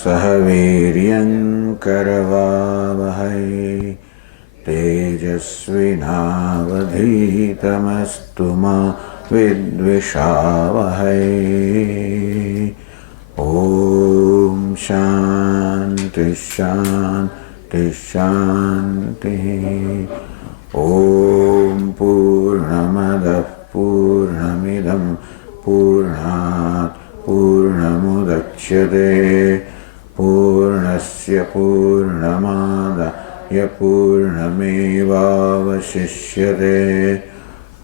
सह वीर्यं करवावहै तेजस्विनावधीतमस्तु मा विद्विषावहै। ॐ शान्ति शान्ति शान्तिः। ॐ पूर्णमदः पूर्णमिदं पूर्णात् पूर्णमुदच्यते पूर्णस्य पूर्णमादाय पूर्णमेवावशिष्यते।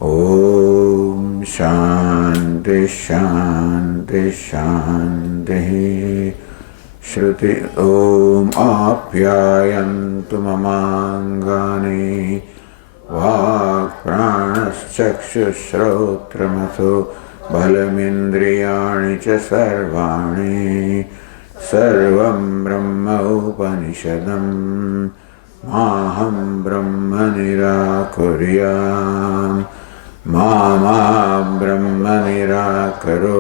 ॐ शान्ति शान्ति शान्तिः। श्रुति ॐ आप्यायन्तु ममाङ्गानि वाक्प्राणश्चक्षुश्रोत्रमथो बलमिन्द्रियाणि च सर्वाणि सर्वं ब्रह्म उपनिषदं माहं ब्रह्म निराकुर्याम् मा ब्रह्म निराकरोत्।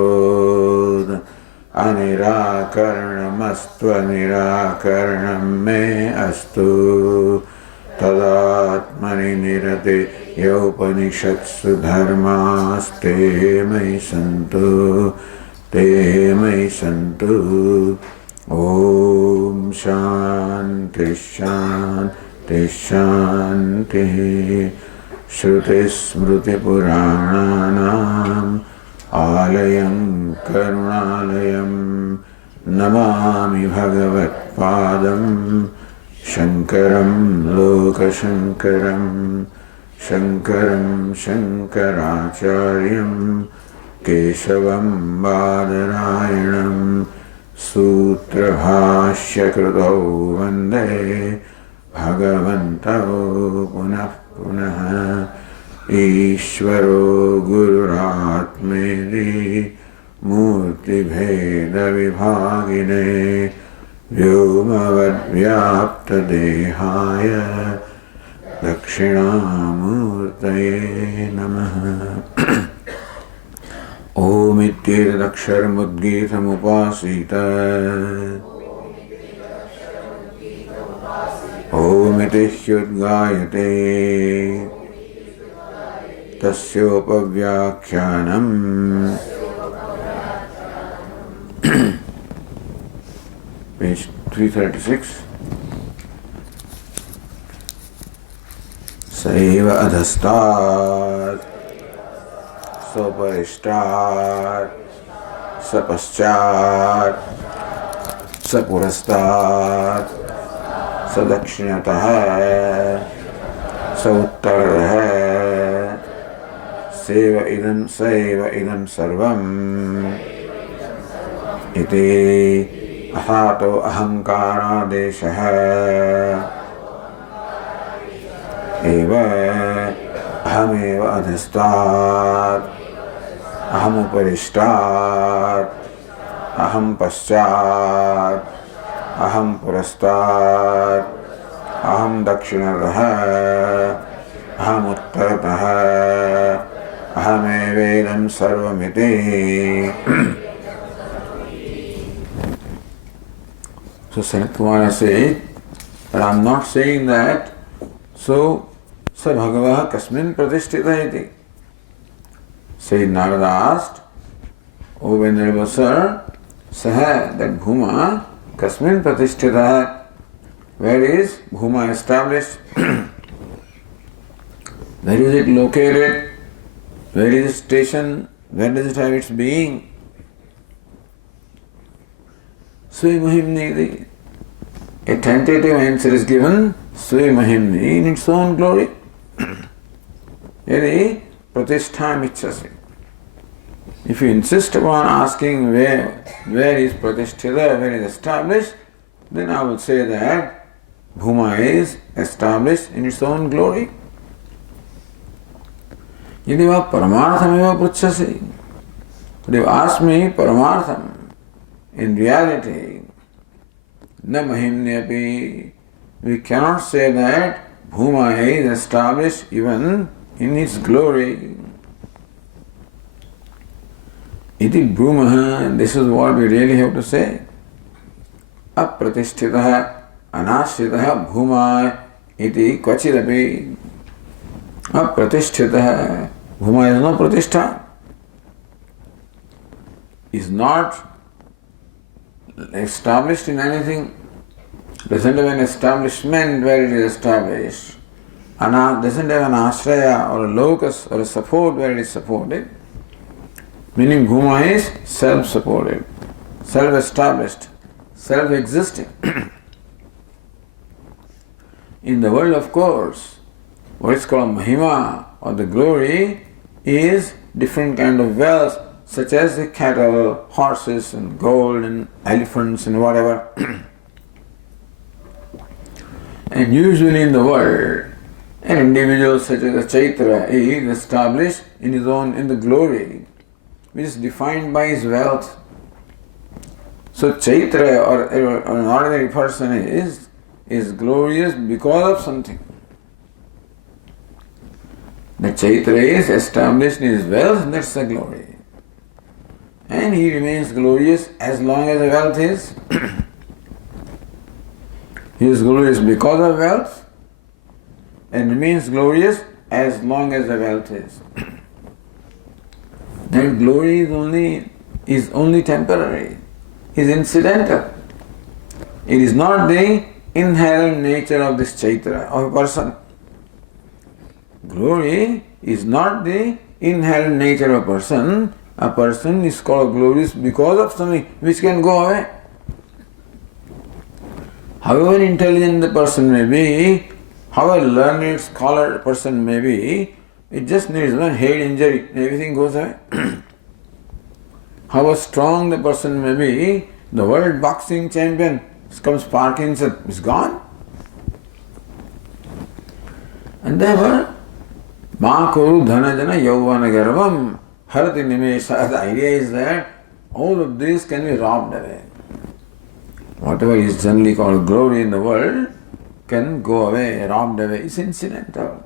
अनिराकरणमस्त्वनिराकरणं मे अस्तु। तदात्मनि निरते योपनिषत्सु धर्मास्ते मयि सन्तु ते मयि सन्तु। ॐ शान्ति शान्ति शान्तिः। श्रुतिस्मृतिपुराणानाम् आलयं करुणालयं नमामि भगवत्पादं शङ्करं लोकशङ्करं शङ्करं शङ्कराचार्यं केशवं बादरायणं सूत्रभाष्यकृतौ वन्दे भगवन्तौ पुनः पुनः। ईश्वरो गुरुरात्मेति मूर्तिभेदविभागिने व्योमवद्व्याप्तदेहाय दक्षिणामूर्तये नमः। ओमित्येतदक्षरमुद्गीतमुपासीत ओमिति ह्युद्गायते तस्योपव्याख्यानम्। Page 336. सैव अधस्तात् सपरिष्टात् सपश्चात् सपुरस्तात् सदक्षिणतः सउत्तरतः सैव इदं सर्वम् इति। अथातो अहंकारादेशः एव अहमेव अधस्तात् अहमुपरिष्टात् अहं पश्चात् अहं पुरस्तात् अहं दक्षिणतः अहमुत्तरतः अहमेवेदं सर्वमिति। So Sanat Kumara said, but I am not saying that. So, Sa Bhagavah Kasmin Pratishtita iti. Said Narada asked, O Venerable Sir, Saha, that Bhuma, Kasmin Pratishtita, where is Bhuma established? Where is it located? Where is its station? Where does it have its being? Sui Mahimni. A tentative answer is given, Sui Mahimni, in its own glory. Yadi Pratistham Ichchasi. If you insist upon asking where is Pratisthita, where is established, then I will say that Bhuma is established in its own glory. Yadi va Paramartham eva pruchchasi. But if you ask me Paramartham, in reality, na mahimnyapi, we cannot say that Bhuma is established even in its glory. Iti Bhuma, this is what we really have to say. Apratishthitah anashritah bhuma iti kvachidapi. Apratishthitah, bhuma is no pratishtha, is not established in anything, doesn't have an establishment where it is established, doesn't have an ashraya or a locus or a support where it is supported. Meaning bhuma is self-supported, self-established, self-existing. In the world, of course, what is called mahima or the glory is different kind of wealth, such as the cattle, horses and gold and elephants and whatever. And usually in the world, an individual such as a Chaitra is established in his own, in the glory, which is defined by his wealth. So Chaitra or an ordinary person is glorious because of something. The Chaitra is established in his wealth, that's the glory. And he remains glorious as long as the wealth is. He is glorious because of wealth and remains glorious as long as the wealth is. That glory is only temporary, is incidental. It is not the inherent nature of this Chaitra, of a person. Glory is not the inherent nature of a person. A person is called glorious because of something which can go away. However intelligent the person may be, however learned scholar person may be, it just needs one head injury and everything goes away. However strong the person may be, the world boxing champion comes Parkinson, is gone. And therefore, Ma kuru dhana jana yauvana garvam harati nimesha. The idea is that all of this can be robbed away. Whatever is generally called glory in the world can go away, robbed away. It's incidental.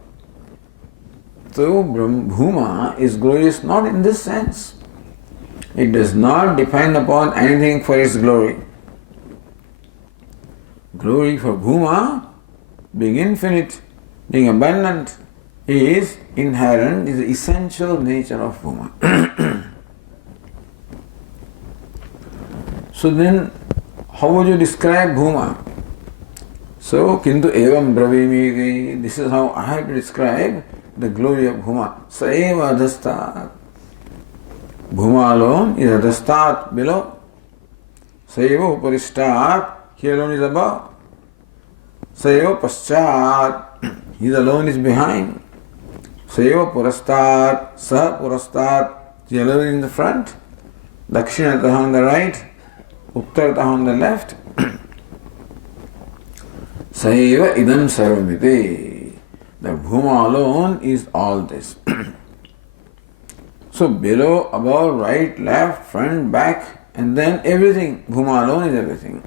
So Bhuma is glorious not in this sense. It does not depend upon anything for its glory. Glory for Bhuma, being infinite, being abundant, is inherent, is the essential nature of Bhuma. So then, how would you describe Bhuma? So, kintu evam bravimi, this is how I have to describe the glory of Bhuma. Saeva adhastat. Bhuma alone is adhastat, below. Saeva uparistat, he alone is above. Saeva paschat, he alone is behind. Saeva purastat, sah purastat, he alone is in the front. Dakshinatah on the right, Uttartah on the left. Saeva idam sarvamiti. The Bhuma alone is all this. So below, above, right, left, front, back, and then everything. Bhuma alone is everything.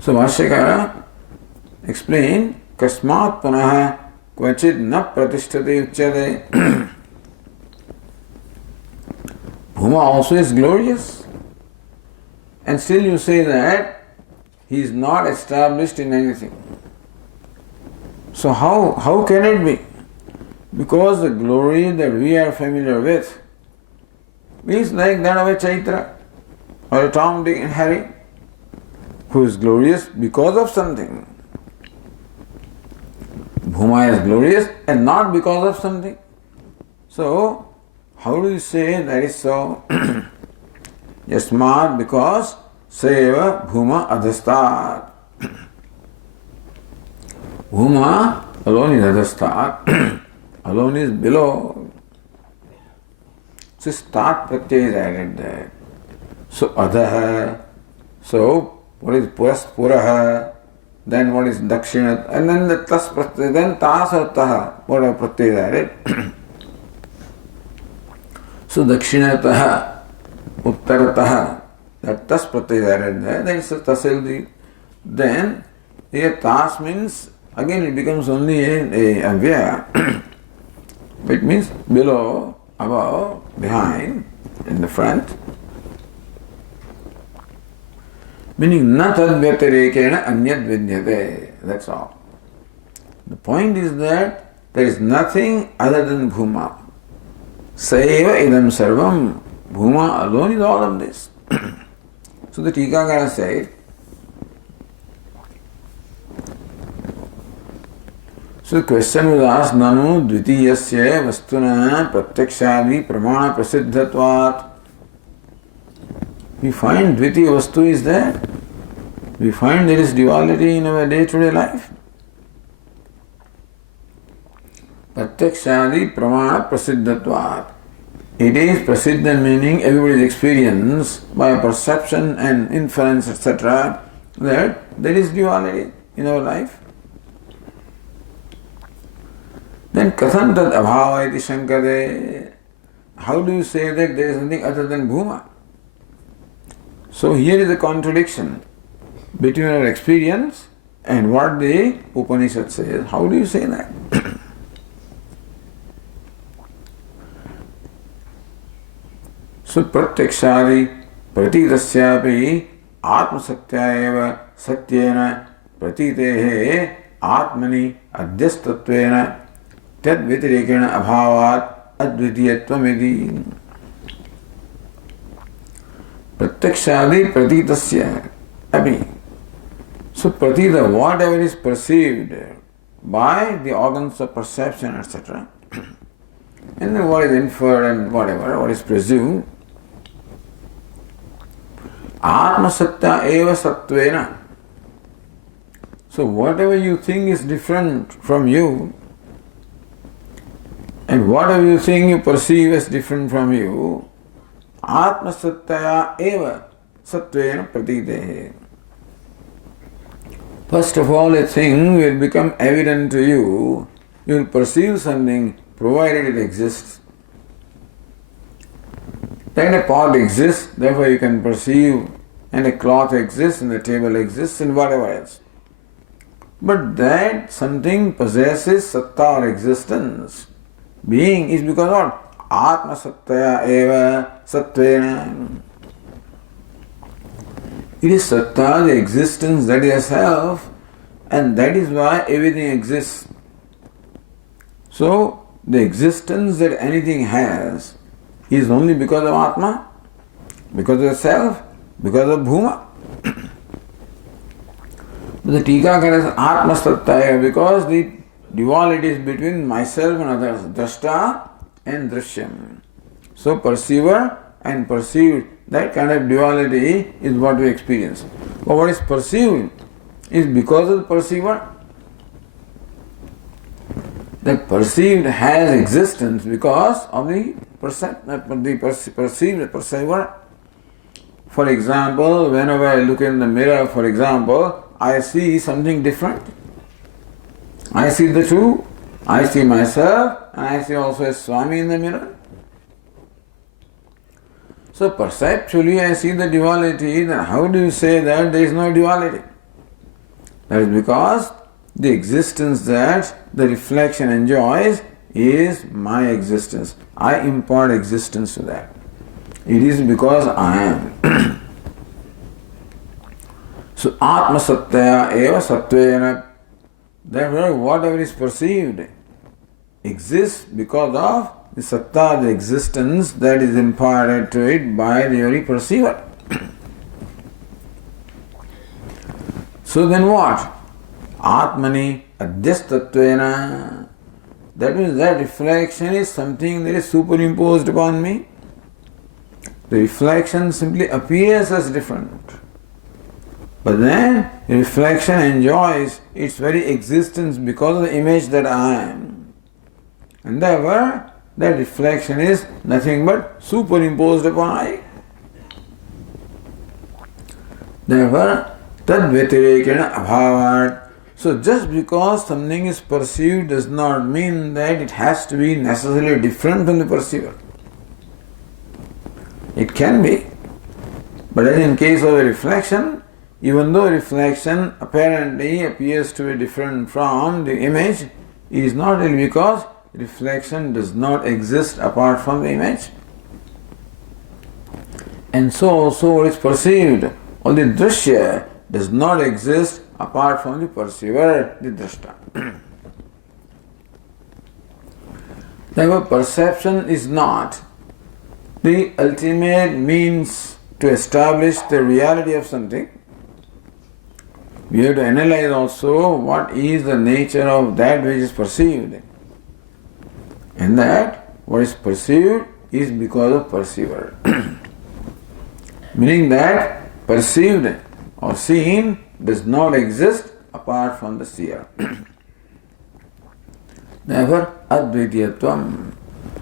So Vashyakara explained, Kasmat punaha kvachid na pratishtati uchyate. Bhuma also is glorious. And still you say that he is not established in anything. So how can it be? Because the glory that we are familiar with is like that of a Chaitra or a Tom, Dick and Harry, who is glorious because of something. Bhuma is glorious and not because of something. So, how do you say that is so? Yasmat, because Seva Bhuma Adhastat. Bhuma alone is Adhastat, alone is below. So Stat Pratyay is added there. So Adha, so what is Puras Puraha, then what is Dakshinat, and then the Tas Pratyay, then Tas or Taha, what are Pratyay is added. So Dakshinataha, Uttarataha, that Tas Pratyay is added there, then it's a Tasil. Then here Tas means, again it becomes only a Avyaya. It means below, above, behind, in the front. Meaning, na tad vyatirekena anyad vidyate. That's all. The point is that there is nothing other than Bhuma. Saiva idam sarvam. Bhuma alone is all of this. So the Tikakara said, so the question was asked, Nanu dvitiyasya vastuna pratyakshadi pramana prasiddhatvat. We find dvitiya vastu is there. We find there is duality in our day-to-day life. Pratyakshadi pramana prasiddhatvat. It is prasiddha, meaning everybody's experience by perception and inference, etc., that there is duality in our life. Then katham tad abhava iti shankade. How do you say that there is nothing other than Bhuma? So here is a contradiction between our experience and what the Upanishad says. How do you say that? So pratyakshadi pratitasyapi atmasakya eva satyena pratitehe atmani adhyastatvena tad vyatirekena abhavat advitiyatvam. Pratyakshadi pratitasya api. So pratita, whatever is perceived by the organs of perception, etc., and then what is inferred and whatever, what is presumed, Atma Satya eva Sattvena. So whatever you think is different from you, and whatever you think you perceive as different from you, Atma Satya eva Sattvena Pratitehe. First of all, a thing will become evident to you. You will perceive something provided it exists. Then a pot exists, therefore you can perceive, and a cloth exists, and a table exists, and whatever else. But that something possesses satta or existence, being, is because what? Atma sattaya eva sattvena. It is satta, the existence, that is a self, and that is why everything exists. So, the existence that anything has is only because of Atma, because of the self, because of Bhuma. The Tikakara is Atma Sattaya, because the duality is between myself and others, Drashta and Drishyam. So perceiver and perceived, that kind of duality is what we experience. But what is perceived is because of the perceiver. The perceived has existence because of the perceived perceiver. For example, whenever I look in the mirror, for example, I see something different. I see the two. I see myself, and I see also a Swami in the mirror. So perceptually I see the duality. Then how do you say that there is no duality? That is because the existence that the reflection enjoys is my existence. I impart existence to that. It is because I am. So Atma Sattaya eva Sattvena. Therefore, whatever is perceived exists because of the Satta, the existence that is imparted to it by the very perceiver. So then what? Atmani adhyastatvena. That means that reflection is something that is superimposed upon me. The reflection simply appears as different. But then the reflection enjoys its very existence because of the image that I am. And therefore, that reflection is nothing but superimposed upon I. Therefore, tad vyatirekena abhavat. So just because something is perceived does not mean that it has to be necessarily different from the perceiver. It can be. But as in case of a reflection, even though reflection apparently appears to be different from the image, it is not really because reflection does not exist apart from the image. And so also what is perceived or the drishya does not exist apart from the perceiver, the drashta. Therefore, perception is not the ultimate means to establish the reality of something. We have to analyze also what is the nature of that which is perceived. And that what is perceived is because of perceiver. Meaning that perceived or seen does not exist apart from the seer. Therefore, advitiyatvam.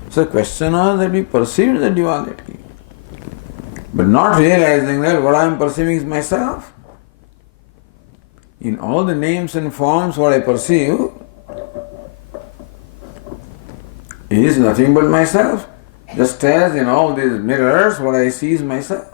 So the question was that we perceive the duality, but not realizing that what I am perceiving is myself. In all the names and forms, what I perceive is nothing but myself. Just as in all these mirrors, what I see is myself.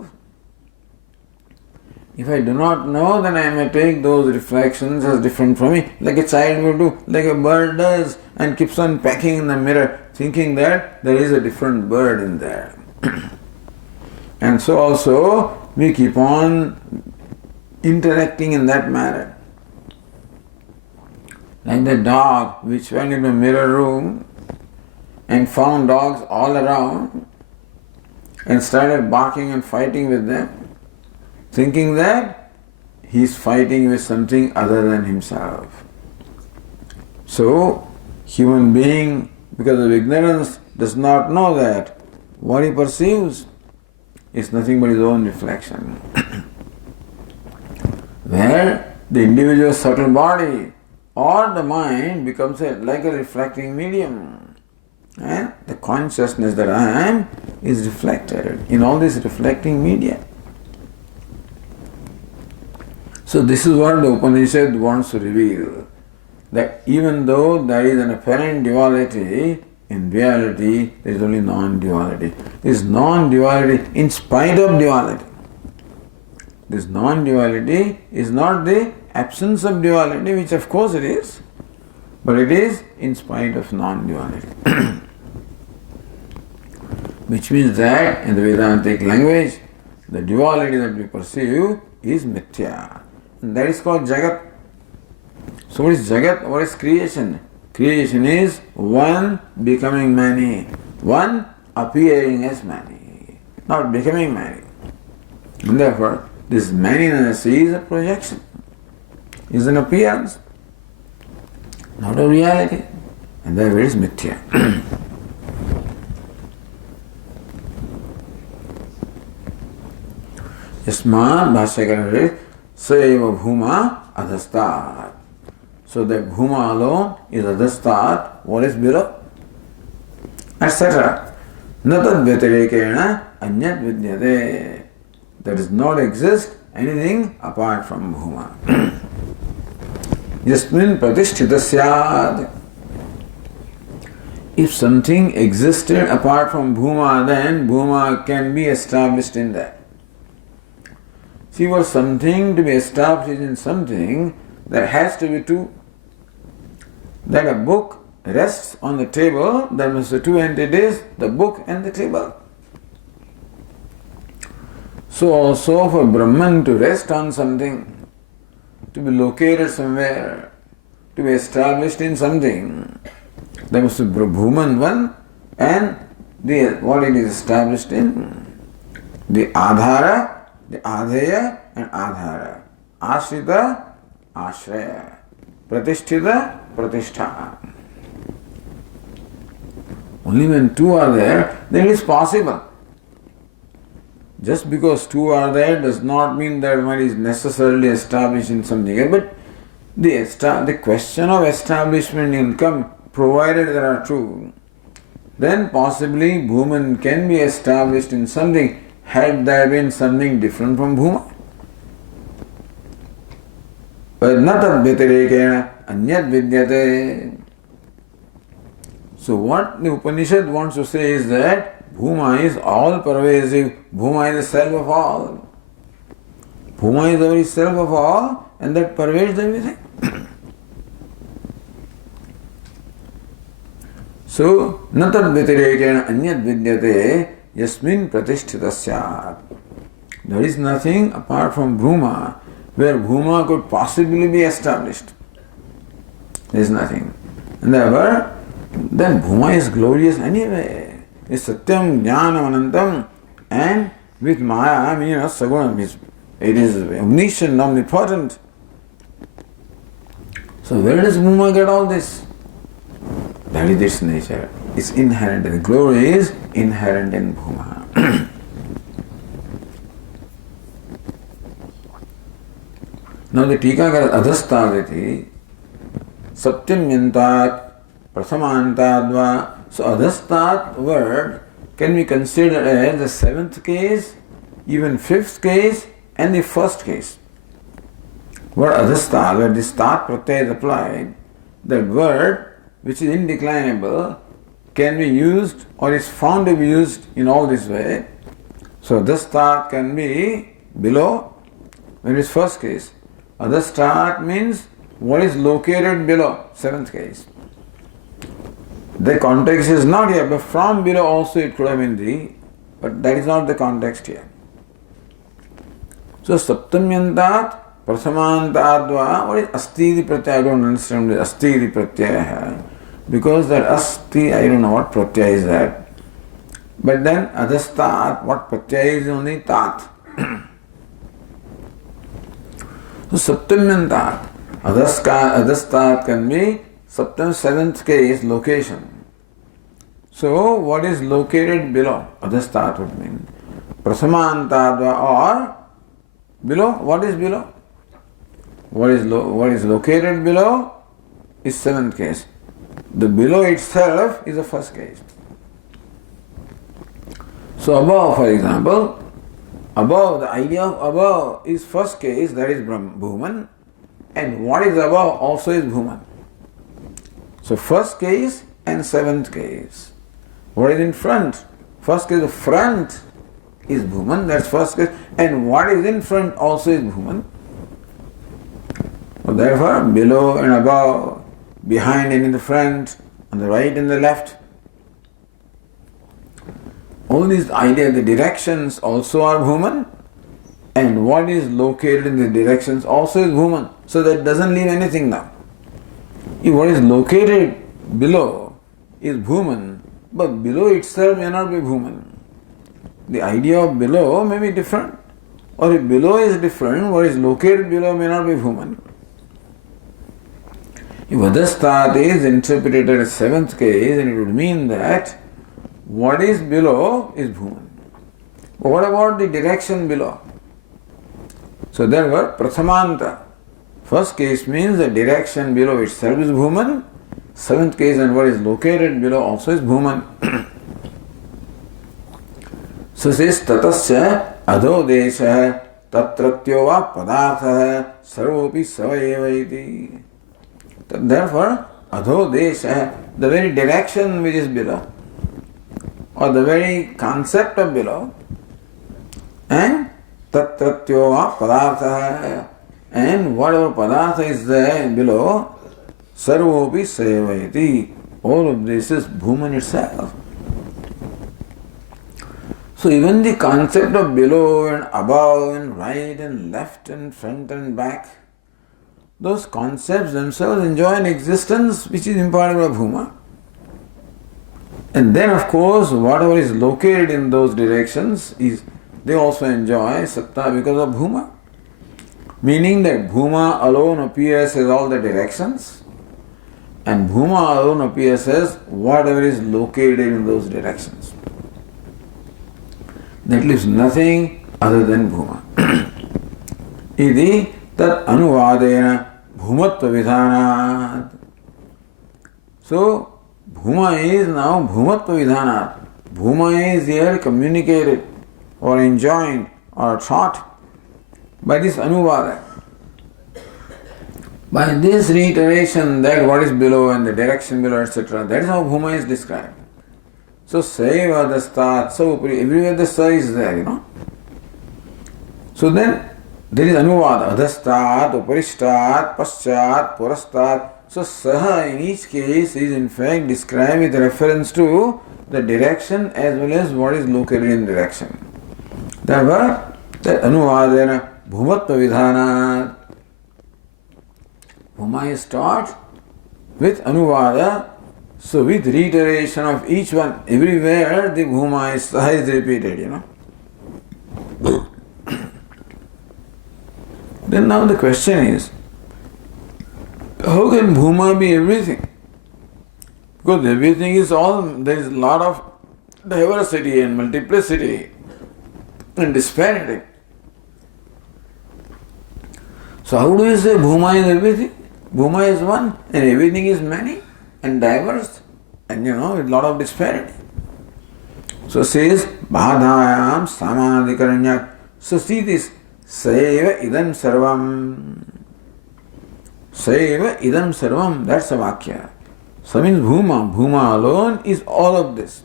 If I do not know, then I may take those reflections as different from me, like a child would do, like a bird does, and keeps on pecking in the mirror, thinking that there is a different bird in there. And so also, we keep on interacting in that manner. Like the dog which went into a mirror room and found dogs all around and started barking and fighting with them, thinking that he is fighting with something other than himself. So, human being, because of ignorance, does not know that what he perceives is nothing but his own reflection. Where the individual subtle body or the mind becomes like a reflecting medium. And the consciousness that I am is reflected in all this reflecting media. So this is what the Upanishad wants to reveal, that even though there is an apparent duality, in reality there is only non-duality. This non-duality in spite of duality. This non-duality is not the absence of duality, which of course it is, but it is in spite of non-duality. Which means that in the Vedantic language, the duality that we perceive is mithya. And that is called Jagat. So what is Jagat? What is creation? Creation is one becoming many, one appearing as many, not becoming many. And therefore, this manyness is a projection, is an appearance, not a reality. And therefore it is mithya. Yasmat Bhashyakara Saiva Bhuma Adhastat. So that Bhuma alone is Adhastat, what is below? Etc. Natad Vyatirekena Anyat Vidyate. There does not exist anything apart from Bhuma. Yasmin Pratisthita Syad. If something existed apart from Bhuma, then Bhuma can be established in that. See, for something to be established in something, there has to be two. That a book rests on the table, there must be two entities, the book and the table. So also for Brahman to rest on something, to be located somewhere, to be established in something, there must be Bhuman one and what it is established in. The Adhara, the Adheya and Adhara. Ashrita, Ashraya. Pratisthita, Pratishtha. Only when two are there, then it is possible. Just because two are there does not mean that one is necessarily established in something else. But the question of establishment will come provided there are two. Then possibly Bhuman can be established in something had there been something different from Bhuma. But natad vyatirekena anyat vidyate. So what the Upanishad wants to say is that Bhuma is all pervasive. Bhuma is the self of all. Bhuma is the very self of all, and that pervades everything. So, natad vyatirekena anyat vidyate yasmin pratisthita syat. There is nothing apart from Bhuma where Bhuma could possibly be established. There is nothing. And therefore, then Bhuma is glorious anyway. It's Satyam, Jnanam, Anantam, and with Maya, Sagunam. It is omniscient, omnipotent. So where does Bhuma get all this? That is its nature. It's inherent, and glory is inherent in Bhuma. Now the Tikakara Adhastaditi, Satyam Yantat, Prasamantadva. So Adhastat word can be considered as the seventh case, even fifth case, and the first case. Word Adhastat, where this Tat Pratyaya is applied, that word which is indeclinable can be used or is found to be used in all this way. So Adhastat can be below when it is first case. Adhastat means what is located below, seventh case. The context is not here, but from below also it could have been the, but that is not the context here. So Saptamyantat, Prasamantadva, what is Astidi Pratyaya? I don't understand the Astidi Pratyaya. Because that Asti, I don't know what Pratyaya is that. But then Adhastat, what Pratyaya is only Tat. So Saptamyantat, Adhastat can be Saptam, seventh case, location. So what is located below? Adhastat would mean. Prasamantadva, or below, what is below? What is located below is seventh case. The below itself is the first case. So above, for example, above, the idea of above is first case, that is Bhuman, and what is above also is Bhuman. So first case and seventh case. What is in front? First case, the front is Bhuman, that's first case, and what is in front also is Bhuman. So therefore, below and above, behind and in the front, on the right and the left. All these ideas, the directions also are Bhuman, and what is located in the directions also is Bhuman. So that doesn't leave anything now. If what is located below is Bhuman, but below itself may not be Bhuman. The idea of below may be different, or if below is different, what is located below may not be Bhuman. If Adhastat is interpreted as seventh case, then it would mean that what is below is Bhuman. But what about the direction below? So there were Prathamanta. First case means the direction below itself is Bhuman. Seventh case, and what is located below also is Bhuman. So says Tatasya Adho Desha Tatratyo Va Padartha Sarvopi Savayeva iti. Therefore, Adho Desha, the very direction which is below, or the very concept of below, and Tatratyo Va Padartha, and whatever Padartha is there below, Sarvopi Savayati. All of this is Bhuman itself. So even the concept of below and above and right and left and front and back, those concepts themselves enjoy an existence which is imparted by Bhuma. And then of course whatever is located in those directions is, they also enjoy Satta because of Bhuma. Meaning that Bhuma alone appears as all the directions, and Bhuma alone appears as whatever is located in those directions. That leaves nothing other than Bhuma. Iti tat anuvadena bhumatva vidhanat. So, Bhuma is now bhumatva vidhanat. Bhuma is here communicated or enjoined or taught by this anuvada. By this reiteration that what is below and the direction below, etc., that is how Bhuma is described. So, Saiva Dastat, so everywhere the Sa is there, So then, there is Anuvada, Adhastat, Uparishtat, Paschat, Purastat. So, Saha in each case is in fact described with reference to the direction as well as what is located in direction. Therefore, That Anuvadena Bhumatva Vidhana. Bhuma is taught with Anuvada, so with reiteration of each one, everywhere the Bhuma is repeated, Then now the question is, how can Bhuma be everything? Because everything is all, there is a lot of diversity and multiplicity and disparity. So how do you say Bhuma is everything? Bhuma is one and everything is many and diverse and with a lot of disparity. So says Bhadayam Samadhikaranya. So see this, Saiva idam sarvam. Saiva idam sarvam, that's a Vakya. So means Bhuma. Bhuma alone is all of this.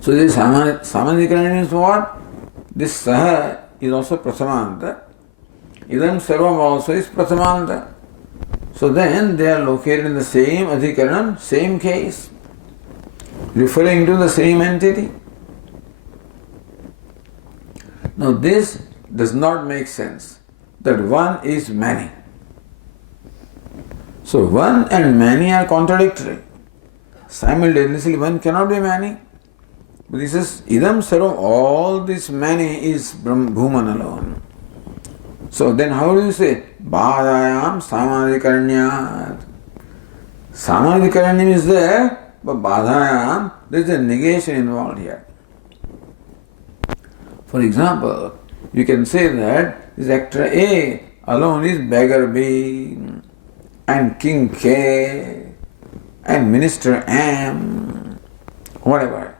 So this Samadhikaranya means what? This Saha is also Prasamanta. Idam Sarvam also is Prasamanta. So then they are located in the same Adhikaranam, same case, referring to the same entity. Now this does not make sense, that one is many. So one and many are contradictory. Simultaneously one cannot be many. This is idam sarvam, all this many is from Bhuman alone. So then how do you say Bhadayam Samadhikaranyat? Samadhikaranyam is there, but Bhadayam, there is a negation involved here. For example, you can say that this actor A alone is beggar B and king K and minister M, whatever.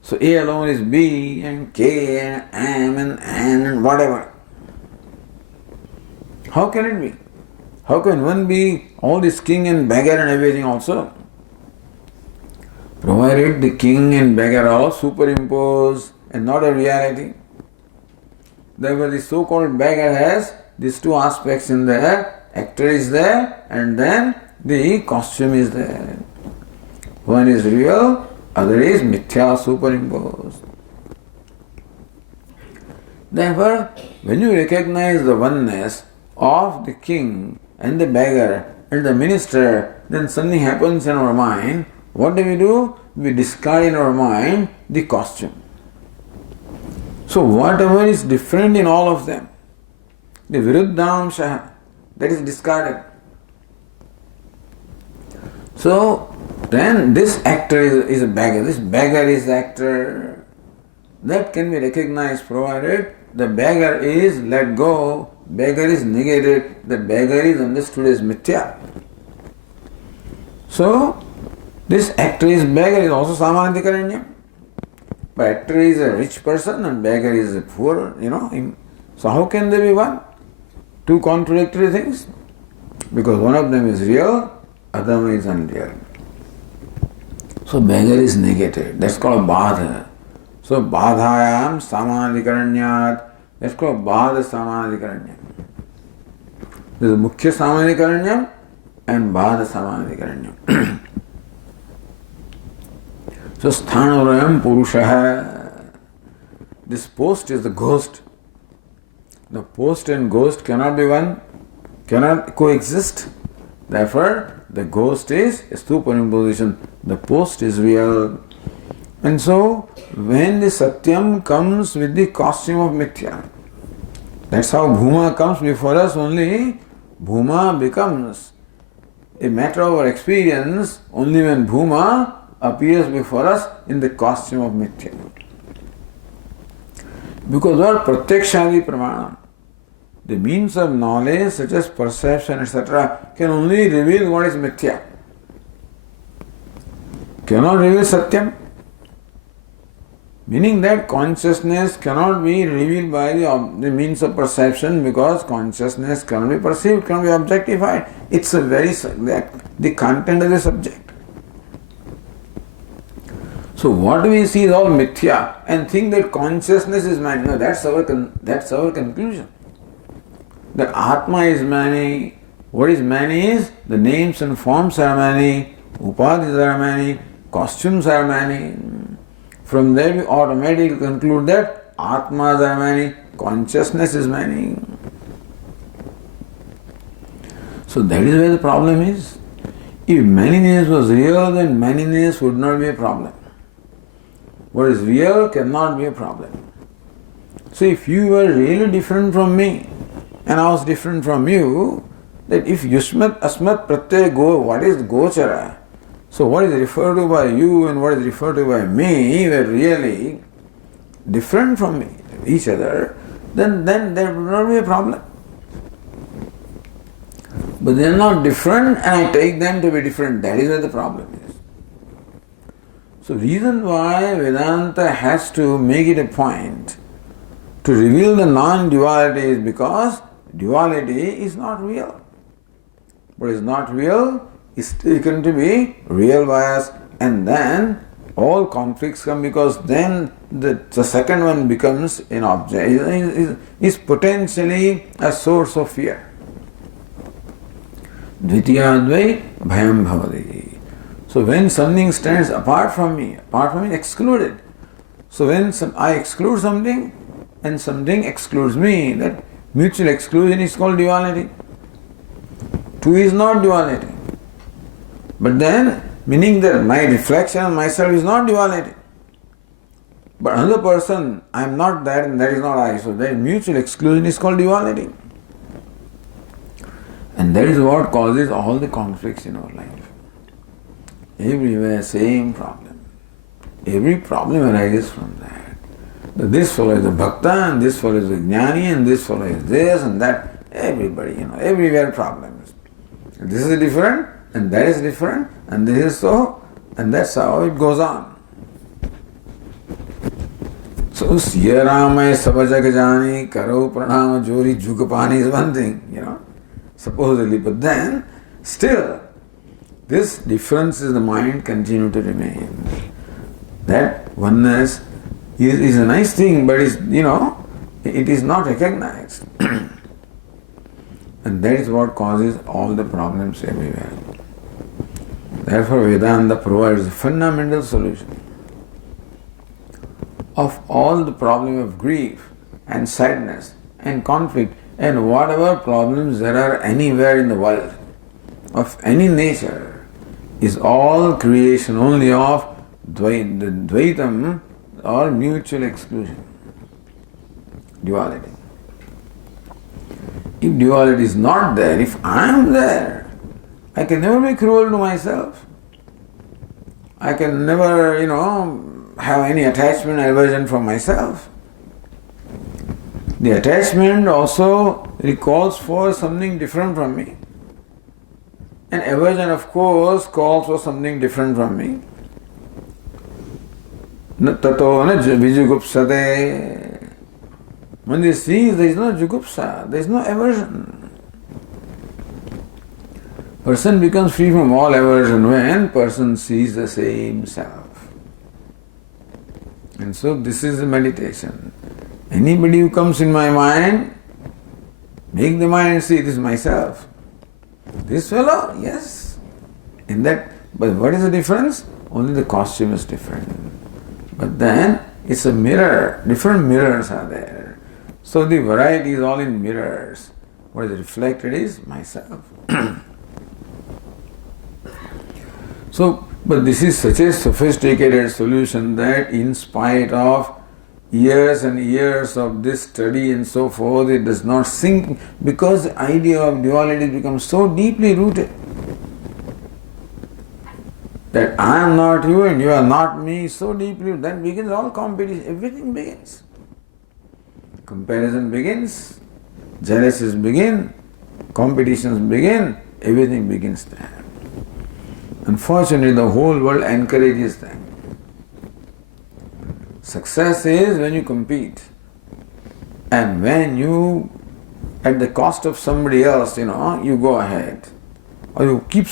So A alone is B and K and M and N and whatever. How can it be? How can one be all this king and beggar and everything also? Provided the king and beggar are all superimposed and not a reality. Therefore the so-called beggar has these two aspects in there. Actor is there and then the costume is there. One is real, other is mithya, superimposed. Therefore, when you recognize the oneness of the king and the beggar and the minister, then something happens in our mind. What do? We discard in our mind the costume. So whatever is different in all of them, the viruddhamsha, that is discarded. So then this actor is a beggar, this beggar is the actor. That can be recognized provided the beggar is let go, beggar is negated, the beggar is understood as mithya. So this actor is beggar is also Samadhikaranya. But actor is a rich person and beggar is a poor, So how can they be one? Two contradictory things? Because one of them is real, other one is unreal. So beggar is negated. That's called Badha. So Badhayam Samadhikaranyat. That's called Badha Samadhikaranyam. There is Mukhya Samadhikaranyam and Badha Samadhikaranyam. So Sthanurayam Purushaha. This post is the ghost. The post and ghost cannot be one, cannot coexist. Therefore, the ghost is a superimposition. The post is real. And so, when the Satyam comes with the costume of Mithya, that's how Bhuma comes before us only. Bhuma becomes a matter of our experience only when Bhuma appears before us in the costume of Mithya. Because our Pratyakshadi Pramanam, the means of knowledge such as perception, etc., can only reveal what is Mithya. Cannot reveal Satyam. Meaning that consciousness cannot be revealed by the means of perception because consciousness cannot be perceived, cannot be objectified. It's a very the content of the subject. So what we see is all mithya and think that consciousness is many. No, that's our conclusion. That Atma is many. What is many is the names and forms are many, upadhis are many, costumes are many. From there we automatically conclude that Atmas are many, consciousness is many. So that is where the problem is. If manyness was real, then manyness would not be a problem. What is real cannot be a problem. So if you were really different from me, and I was different from you, that if Yusmat Asmat Pratyay Go, what is Gochara? So what is referred to by you and what is referred to by me were really different from each other, then there would not be a problem. But they are not different and I take them to be different. That is where the problem is. So reason why Vedanta has to make it a point to reveal the non-duality is because duality is not real. What is not real is taken to be real by us, and then all conflicts come because then the second one becomes an object, is potentially a source of fear. Dvitiyadvai bhayam bhavati. So when something stands apart from me excluded. So when I exclude something and something excludes me, that mutual exclusion is called duality. Two is not duality. But then, meaning that my reflection on myself is not duality. But another person, I am not that and that is not I. So that mutual exclusion is called duality. And that is what causes all the conflicts in our life. Everywhere, same problem. Every problem arises from that. This fellow is a bhakta, and this fellow is a jnani, and this fellow is this and that. Everybody, everywhere problems. This is different, and that is different, and this is so, and that's how it goes on. So, Siya Ramay Sabajag Jani, Karo Pranama Jori Jugapani is one thing, supposedly, but then still this difference in the mind continue to remain. That oneness is a nice thing, but it is not recognized. And that is what causes all the problems everywhere. Therefore, Vedanta provides a fundamental solution of all the problem of grief and sadness and conflict and whatever problems there are anywhere in the world of any nature is all creation only of Dvaitam or mutual exclusion, duality. If duality is not there, if I am there, I can never be cruel to myself. I can never, have any attachment or aversion for myself. The attachment also recalls for something different from me. And aversion, of course, calls for something different from me. Tato na vijugupsate. When they see, there is no jugupsa, there is no aversion. Person becomes free from all aversion when person sees the same self. And so this is the meditation. Anybody who comes in my mind, make the mind see this is myself. This fellow, yes. In that, but what is the difference? Only the costume is different. But then it's a mirror. Different mirrors are there. So the variety is all in mirrors. What is reflected is myself. But this is such a sophisticated solution that in spite of years and years of this study and so forth, it does not sink because the idea of duality becomes so deeply rooted that I am not you and you are not me, so deeply, then begins all competition, everything begins. Comparison begins, jealousies begin, competitions begin, everything begins there. Unfortunately, the whole world encourages them. Success is when you compete. And when you, at the cost of somebody else, you go ahead. Or you keep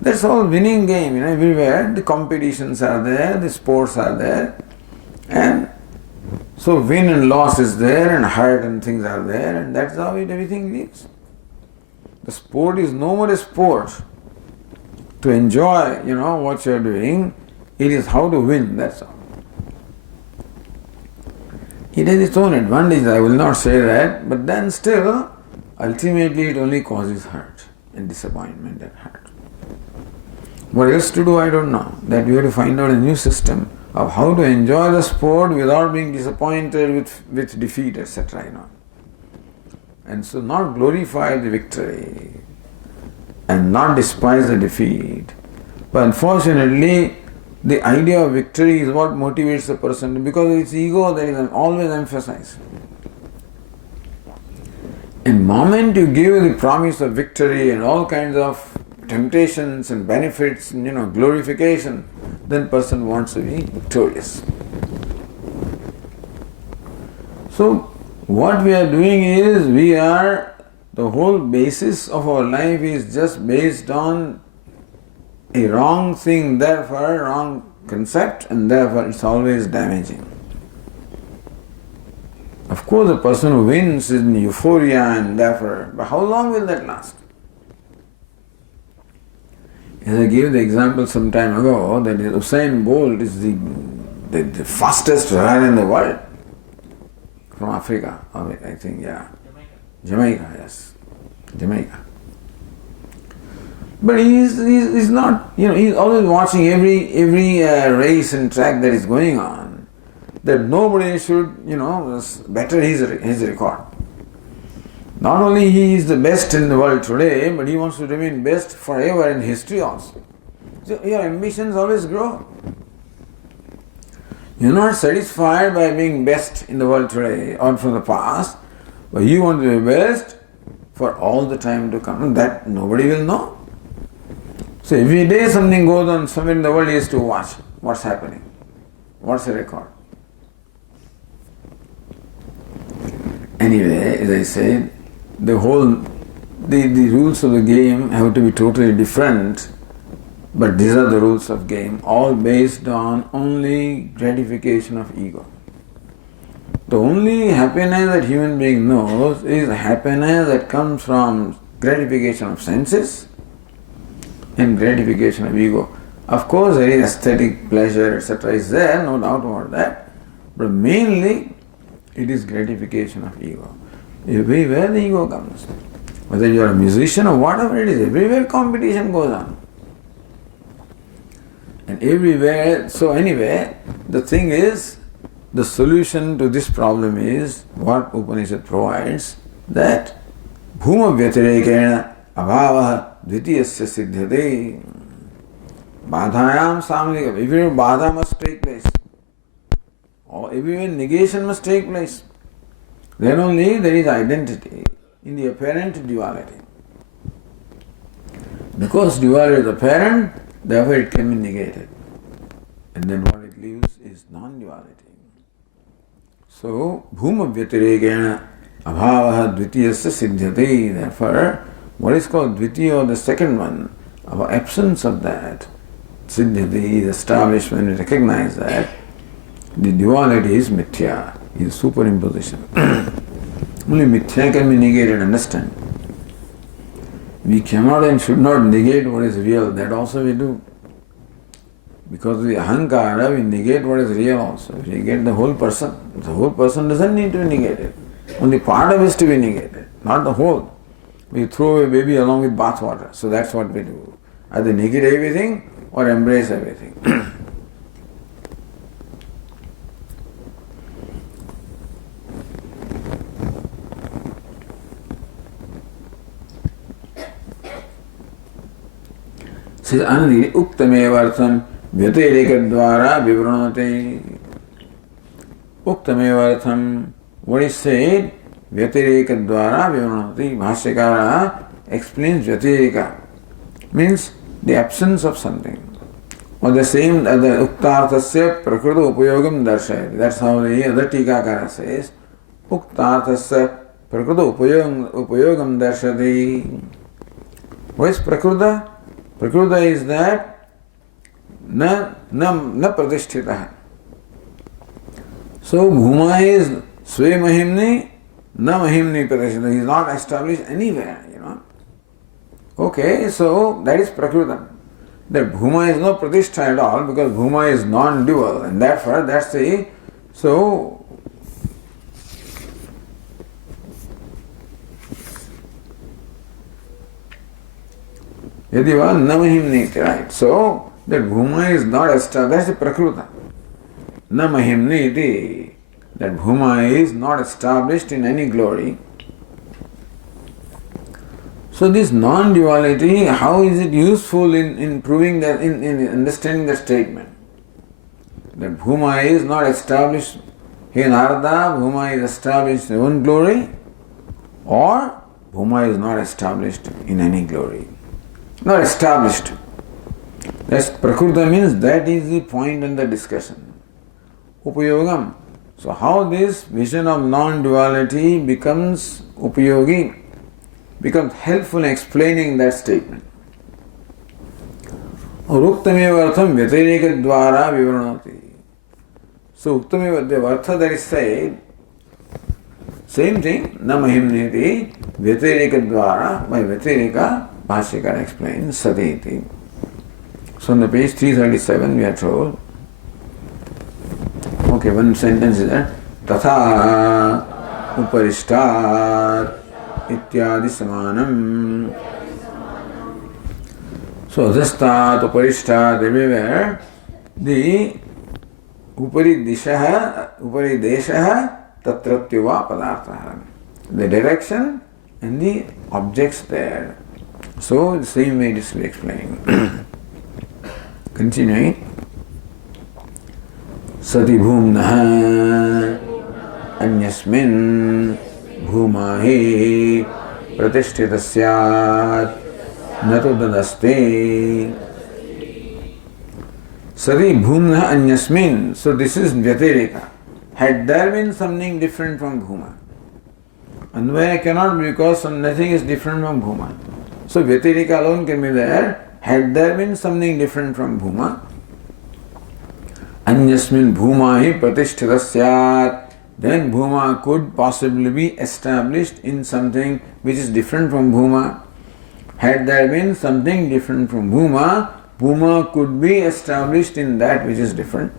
that's all winning game, everywhere. The competitions are there, the sports are there. And so win and loss is there, and hurt and things are there, and that's how everything is. The sport is no more a sport. To enjoy, what you're doing, it is how to win, that's all. It has its own advantages, I will not say that, but then still, ultimately it only causes hurt and disappointment and hurt. What else to do, I don't know. That we have to find out a new system of how to enjoy the sport without being disappointed with defeat, etc. And so not glorify the victory and not despise the defeat. But unfortunately, the idea of victory is what motivates the person, because it's ego that is always emphasized. In the moment you give the promise of victory and all kinds of temptations and benefits, glorification, then person wants to be victorious. So what we are doing is, the whole basis of our life is just based on a wrong thing, therefore wrong concept, and therefore it's always damaging. Of course the person who wins is in euphoria and therefore, but how long will that last? As I gave the example some time ago, that Usain Bolt is the fastest runner in the world. From Africa, I think, yeah. Jamaica, yes. Jamaica. But he's not, he's always watching every race and track that is going on, that nobody should, better his record. Not only he is the best in the world today, but he wants to remain best forever in history also. So your ambitions always grow. You're not satisfied by being best in the world today or from the past, but you want to be best for all the time to come. And that nobody will know. So every day something goes on somewhere in the world, he has to watch what's happening. What's the record? Anyway, as I said, the rules of the game have to be totally different, but these are the rules of game, all based on only gratification of ego. The only happiness that human being knows is happiness that comes from gratification of senses and gratification of ego. Of course, there is aesthetic pleasure, etc. is there, no doubt about that, but mainly it is gratification of ego. Everywhere the ego comes. Whether you are a musician or whatever it is, everywhere competition goes on. And everywhere, so anyway, the thing is, the solution to this problem is what Upanishad provides, that bhuma vyatirekena abhava dvitiyasya siddhyate. Badhayam samadika. Everywhere badha must take place. Or everywhere negation must take place. Then only there is identity in the apparent duality. Because duality is apparent, therefore it can be negated. And then what it leaves is non-duality. So, bhuma vyatirekena abhavaha dvitiyasya siddhyate. Therefore, what is called dvitiya, or the second one, our absence of that, siddhyate is established when we recognize that the duality is mithya, is superimposition. Only mithya can be negated, understand? We cannot and should not negate what is real, that also we do. Because of the ahankara, we negate what is real also. We negate the whole person. The whole person doesn't need to be negated. Only part of it is to be negated, not the whole. We throw a baby along with bathwater. So that's what we do. Either negate everything or embrace everything. Says Anandi uktamevartham vyatirekadvara vivranate. Uktamevartham, what is said, vyatirekadvara vivranate. Bhashyakara explains vyatireka, means the absence of something. Or the same, the uktarthasya prakruta upayogam darshayati. That's how the other tikakara says. Uktarthasya prakruta upayogam darshayati. What is prakruta? Prakruta is that na pratishtita. So bhuma is swe mahimni, na mahimni pratishtita. He is not established anywhere, Okay, so that is prakrutam. That bhuma is no pratishtha at all, because bhuma is non-dual, and therefore that's the, so Yadiva namahimniti, right? So, that bhuma is not established, that's the prakruta. Namahimniti, that bhuma is not established in any glory. So this non-duality, how is it useful in proving that, in understanding the statement? That bhuma is not established in Narada, bhuma is established in one glory, or bhuma is not established in any glory. Not established. That's prakruta means that is the point in the discussion. Upayogam. So how this vision of non-duality becomes upayogi, becomes helpful in explaining that statement. और उक्तमेव अर्थम व्यतिरेक द्वारा विवरणोति. So उक्तमेव, the artha that is said, same thing, न महिम्नेति व्यतिरेक द्वारा, by व्यतिरेका, Bhashyakara explains saditi. So on the page 337 we are told, okay, one sentence is there, तथा uparishtat इत्यादि समानम. So adhastat, uparishtat, everywhere the uparideshaha tatratyava padarthaha, the direction and the objects there. So the same way this will be explained. Continuing. Sati bhumnaha anyasmin bhumahi pratishtita syat natu dadaste. Sati bhumnaha anyasmin. So this is vyatireka. Had there been something different from bhuma? Anvaya cannot be because nothing is different from bhuma. So vyatireka alone can be there. Had there been something different from bhuma, anyasmin bhumahi pratishtita syat, then bhuma could possibly be established in something which is different from bhuma. Had there been something different from bhuma, bhuma could be established in that which is different.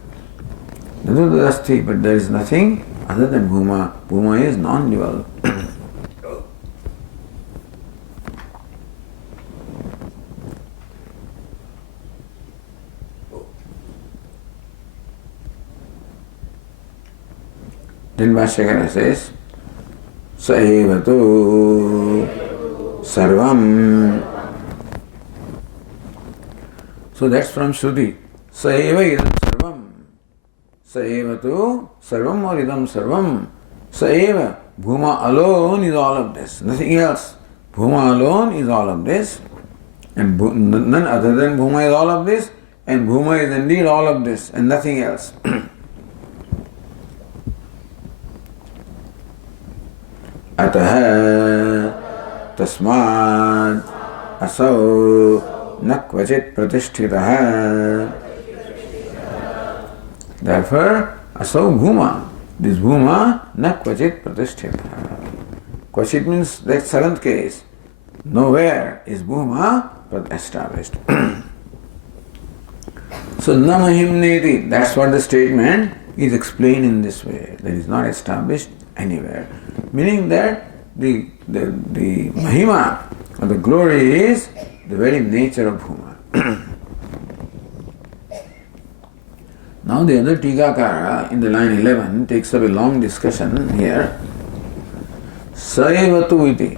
But there is nothing other than bhuma. Bhuma is non-dual. Then Bhashyakara says, Saevatu Sarvam. So that's from Shruti. Saeva idam sarvam. Saevatu sarvam or idam sarvam. Saeva. Bhuma alone is all of this. Nothing else. Bhuma alone is all of this. And none other than Bhuma is all of this. And Bhuma is indeed all of this and nothing else. अतः तस्मात् असौ न क्वचित् प्रतिष्ठितः. Therefore, असौ bhuma, this bhuma न क्वचित् प्रतिष्ठितः. Kvachit means that seventh case. Nowhere is bhuma established. So namahimneti, that's what the statement is explained in this way. That is not established anywhere. Meaning that the mahima or the glory is the very nature of bhuma. Now the other Tikakara in the line 11 takes up a long discussion here. Saevatu iti.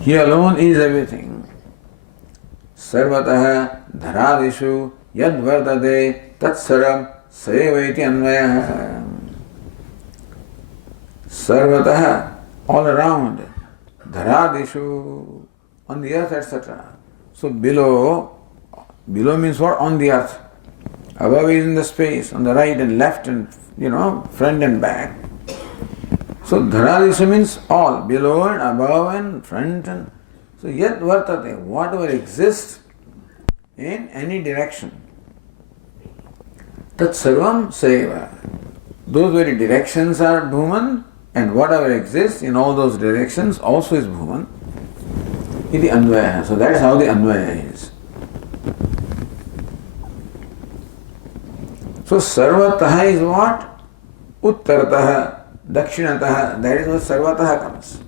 He alone is everything. Sarvataha dharadishu yad vardade tatsaram saeva iti anvaya. Sarvataha, all around, dharadishu, on the earth, etc. So below means what? On the earth. Above is in the space, on the right and left and, front and back. So dharadishu means all, below and above and front and, so yat vartate, whatever exists in any direction. Tat sarvam saeva. Those very directions are bhuman, and whatever exists in all those directions also is bhuman. Iti anvaya. So that is how the anvaya is. So sarvataha is what? Uttarataha, dakshinataha. That is what sarvataha comes.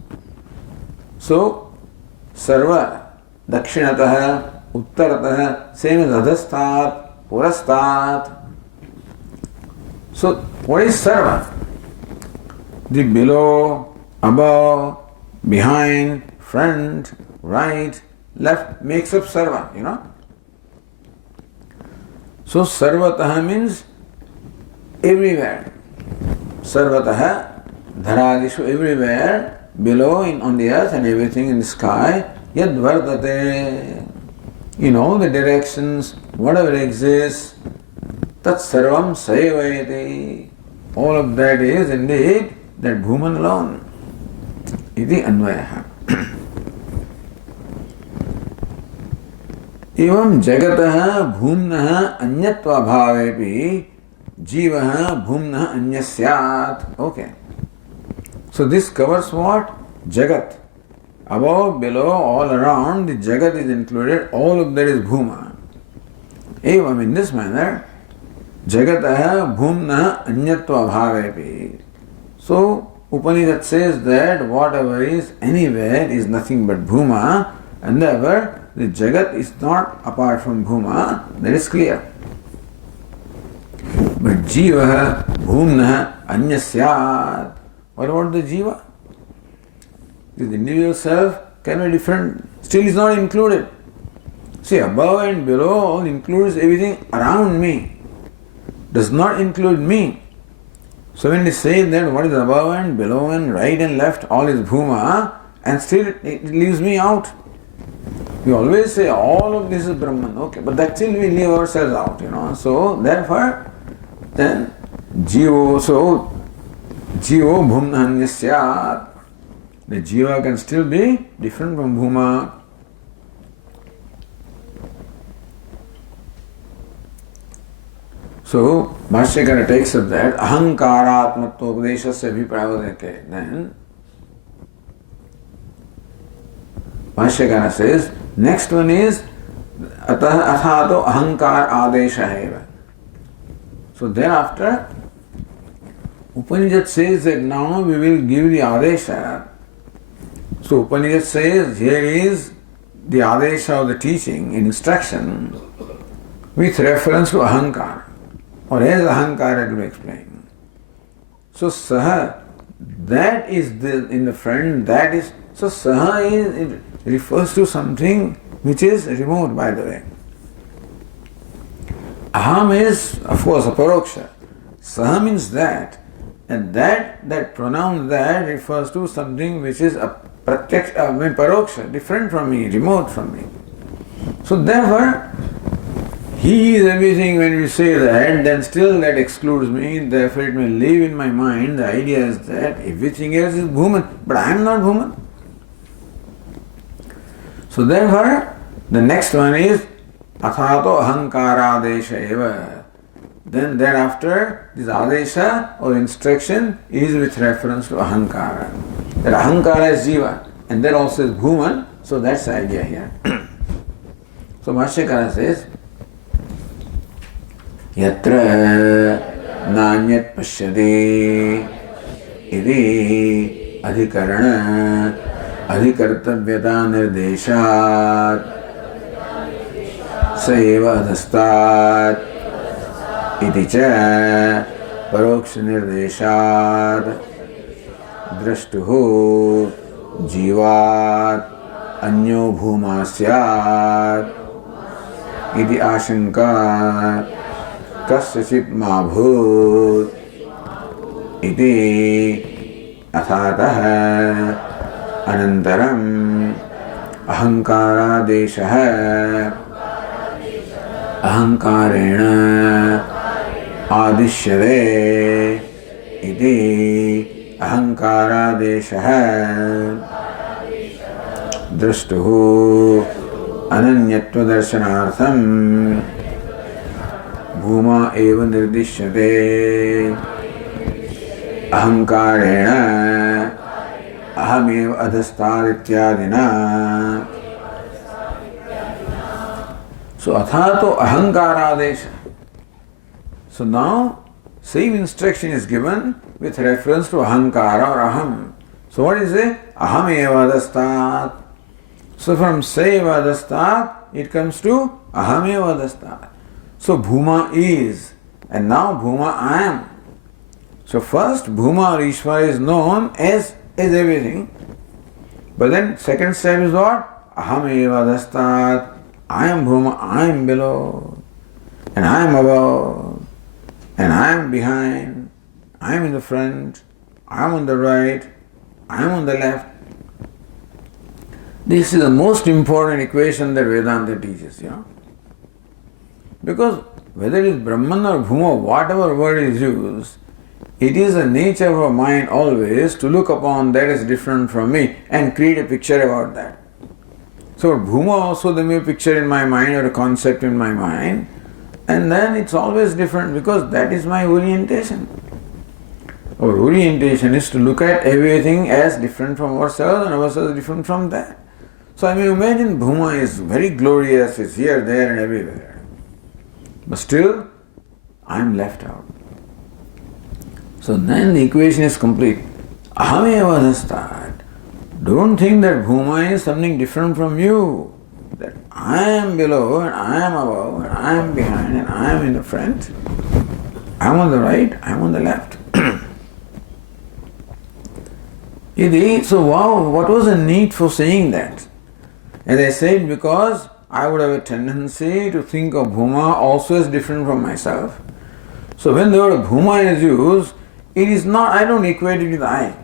So sarva, dakshinataha, Uttarataha, same as adhastat, purastat. So, what is sarva? The below, above, behind, front, right, left makes up sarva, you know. So, sarvataha means everywhere. Sarvataha, dharadishu, everywhere, below, on the earth and everything in the sky, yad vardate. In all the directions, whatever exists, tat sarvam saivayati. All of that is indeed that Bhuman alone. Iti anvayaha. Evam jagatah bhumnah anyatva bhavepi jivah bhumnah anyasyat. Okay. So this covers what? Jagat. Above, below, all around, the Jagat is included, all of that is Bhuma. Evam, in this manner, Jagatah Bhumna Anyatva Bhavepi. So, Upanishad says that whatever is anywhere is nothing but Bhuma, and therefore the Jagat is not apart from Bhuma, that is clear. But Jiva Bhumna Anyasyat. What about the Jiva? The individual self can be different, still is not included. See, above and below all includes everything around me, does not include me. So when we say that what is above and below and right and left all is Bhuma, and still it leaves me out. We always say all of this is Brahman, okay, but that still we leave ourselves out, you know. So therefore, then Jivo Bhumna Anyasyat. The Jiva can still be different from Bhuma. So, Bhashyakara takes up that Ahankaratmatva Upadeshasya Abhiprayodake. Then, Bhashyakara says, next one is Athato Ahankar Adesha Eva. So, thereafter, Upanishad says that now we will give the Adesha. So Upanishad says here is the Adesha of the teaching, instruction, with reference to Ahankar, or as Ahankara to explain. So Saha, that is in the front, that is, so Saha it refers to something which is remote, by the way. Aham is, of course, a paroksha. Saha means that, and that pronoun that refers to something which is a paroksha, different from me, remote from me. So therefore, he is everything when we say that, then still that excludes me, therefore it may live in my mind, the idea is that everything else is Bhuman, but I am not Bhuman. So therefore, the next one is Athato Ahankaradesha Eva. Then thereafter, this Adesha or instruction is with reference to Ahankara. That Ahankara is Jiva, and that also is Bhuman, so that's the idea here. So Bhashyakara says, Yatra Nanyat Pashyade Iri Adhikarana Adhikartavyata Nirdeshat Saeva Adhastat Iti cha Paroksha Nirdeshat Drashtuhu Jivat Anyo Bhuma Syat Iti Ashanka Kasyachit Mabhut Iti Athatah Anantaram Ahankara Desha Ahankarena Adishyade Iti Ahankara Desha Drashtuhu Ananyatva Darshanartham Bhuma Eva Nirdishyate Ahankarena Ahamev Adhastar Ityadina. So Athato Ahankaradesha. So now same instruction is given with reference to Ahankara or Aham. So what is it? Ahameva Adhastat. So from Seva Adhastat, it comes to ahameva dastat. So bhuma is, and now bhuma I am. So first bhuma or Ishvara is known as everything. But then second step is what? Ahameva dastat. I am bhuma, I am below, and I am above, and I am behind, I am in the front, I am on the right, I am on the left. This is the most important equation that Vedanta teaches, Because whether it is Brahman or Bhuma, whatever word is used, it is the nature of our mind always to look upon that as different from me and create a picture about that. So Bhuma also there may be a picture in my mind or a concept in my mind, and then it's always different because that is my orientation. Our orientation is to look at everything as different from ourselves and ourselves different from that. So I may imagine Bhuma is very glorious, it's here, there and everywhere. But still, I am left out. So then the equation is complete. Ahameva dastat. Don't think that Bhuma is something different from you. That I am below and I am above and I am behind and I am in the front. I am on the right, I am on the left. So wow, what was the need for saying that? As I said, because I would have a tendency to think of Bhuma also as different from myself. So when the word Bhuma is used, it is not, I don't equate it with I.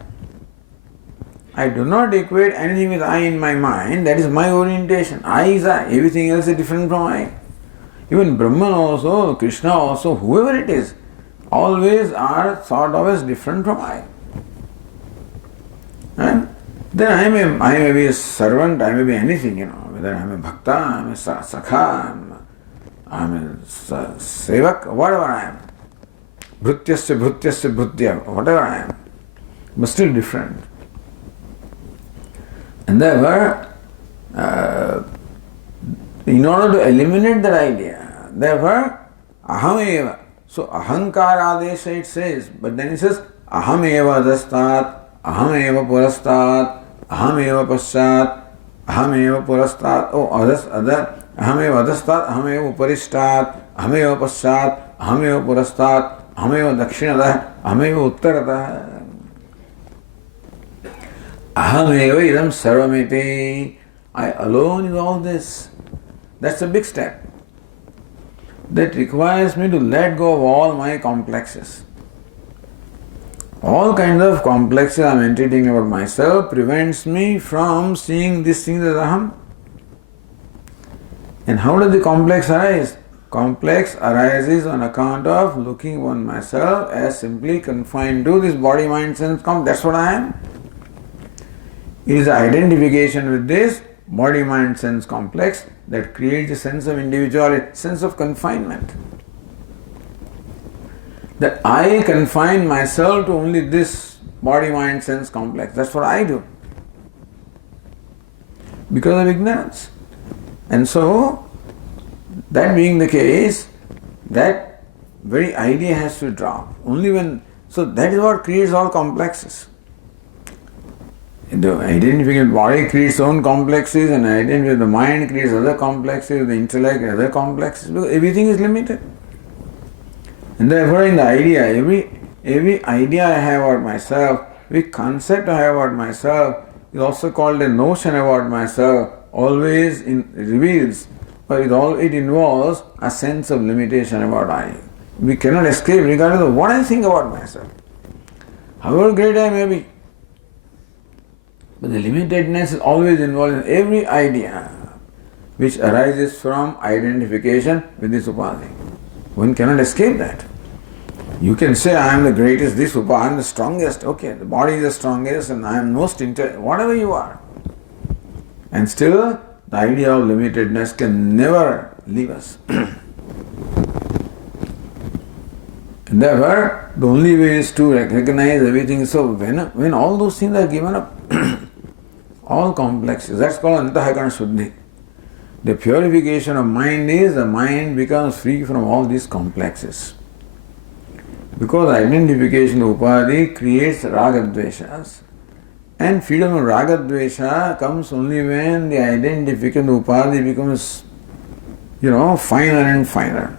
I do not equate anything with I in my mind, that is my orientation. I is I, everything else is different from I. Even Brahman also, Krishna also, whoever it is, always are thought of as different from I. And then I may be a servant, I may be anything, whether I am a bhakta, I am a sakha, I am a sevak, whatever I am. Bhrutyasya bhrutya, whatever I am, but still different. And therefore, in order to eliminate that idea, therefore, ahameva. So ahankara adesha it says, but then it says ahameva dastat, ahameva purastat, ahameva paschat, ahameva purastat, other, ahameva adastat, ahameva uparistat, ahameva paschat, ahameva purastat, ahameva dakshinatah, ahameva uttaratah. Ahameva idam sarvamiti. I alone is all this. That's a big step. That requires me to let go of all my complexes. All kinds of complexes I am entertaining about myself prevents me from seeing these things as aham. And how does the complex arise? Complex arises on account of looking upon myself as simply confined to this body, mind, sense, that's what I am. It is identification with this body, mind, sense complex that creates a sense of individuality, sense of confinement. That I confine myself to only this body, mind, sense complex. That's what I do. Because of ignorance. And so, that being the case, that very idea has to drop. So that is what creates all complexes. The identification body creates own complexes, and identification the mind creates other complexes, the intellect other complexes, because everything is limited. And therefore in the idea, every idea I have about myself, every concept I have about myself is also called a notion about myself, always reveals, or it involves a sense of limitation about I. We cannot escape regardless of what I think about myself. However great I may be. But the limitedness is always involved in every idea which arises from identification with this upadhi. One cannot escape that. You can say, I am the greatest, this upadhi, I am the strongest. Okay, the body is the strongest and I am most whatever you are. And still, the idea of limitedness can never leave us. And therefore, the only way is to recognize everything. So when all those things are given up, all complexes, that's called antahakana shuddhi. The purification of mind is the mind becomes free from all these complexes. Because identification of upadhi creates ragadveshas. And freedom of ragadvesha comes only when the identification of upadhi becomes finer and finer.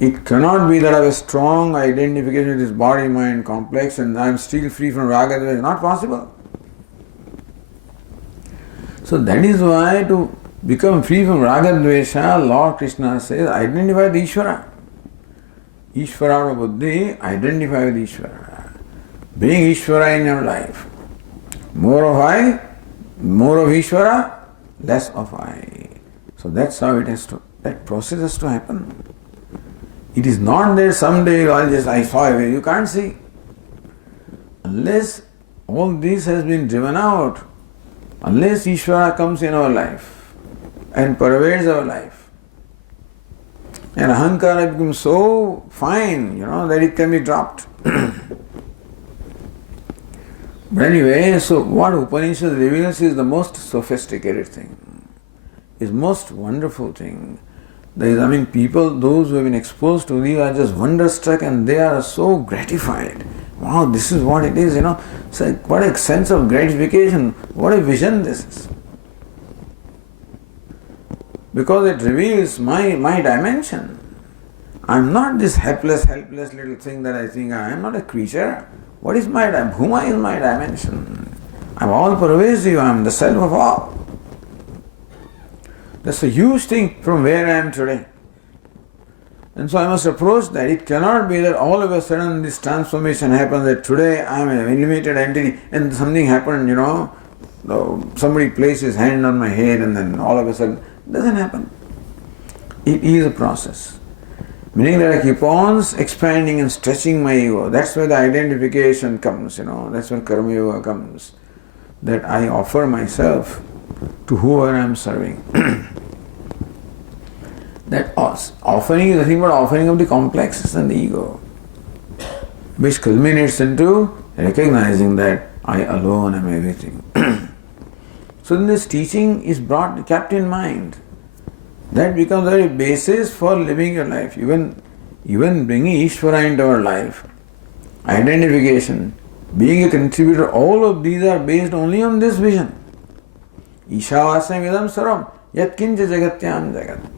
It cannot be that I have a strong identification with this body-mind complex and I am still free from raga. It is not possible. So that is why to become free from raga dvesha, Lord Krishna says, identify with Ishvara. Ishvara buddhi, identify with Ishvara. Being Ishvara in your life. More of I, more of Ishvara, less of I. So that's how that process has to happen. It is not that someday I saw a way. You can't see. Unless all this has been driven out, unless Ishvara comes in our life and pervades our life, and ahankara becomes so fine, that it can be dropped. But anyway, so what Upanishad reveals is the most sophisticated thing, is most wonderful thing. People, those who have been exposed to these are just wonderstruck and they are so gratified. Wow, this is what it is, So what a sense of gratification, what a vision this is. Because it reveals my dimension. I'm not this helpless little thing that I think I am not a creature. What is my dimension? Bhuma is my dimension. I'm all pervasive, I'm the self of all. That's a huge thing from where I am today. And so I must approach that. It cannot be that all of a sudden this transformation happens, that today I am a limited entity and something happened, somebody placed his hand on my head and then all of a sudden, it doesn't happen. It is a process. Meaning that I keep on expanding and stretching my ego. That's where the identification comes, that's where karma yoga comes. That I offer myself to whoever I am serving. That offering is nothing but offering of the complexes and the ego, which culminates into recognizing that I alone am everything. So then this teaching is kept in mind. That becomes the very basis for living your life. Even bringing Ishvara into our life, identification, being a contributor, all of these are based only on this vision. Ishavasam idam sarvam yat kincha jagatyam jagat.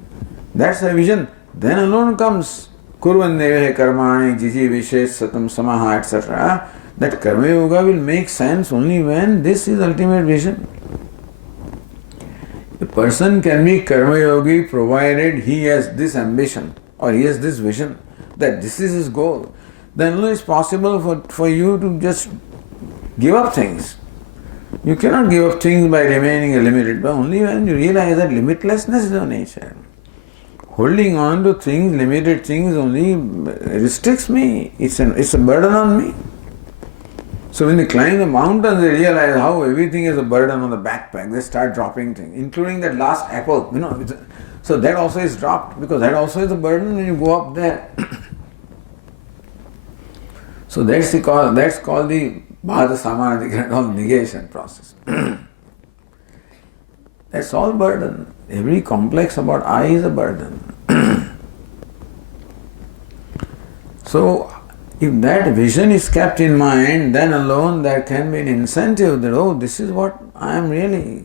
That's a vision. Then alone comes kurvan nevehe karmani jiji vishesh satam samaha, etc. That karma yoga will make sense only when this is ultimate vision. A person can be karma yogi provided he has this ambition or he has this vision that this is his goal. Then only it's possible for you to just give up things. You cannot give up things by remaining limited, but only when you realize that limitlessness is your nature. Holding on to things, limited things, only restricts me. It's a burden on me. So when they climb the mountains, they realize how everything is a burden on the backpack. They start dropping things, including that last apple. So that also is dropped because that also is a burden when you go up there. So that's called the Bhada Samadhi, called negation process. That's all burden. Every complex about I is a burden. So if that vision is kept in mind, then alone there can be an incentive that, this is what I am really.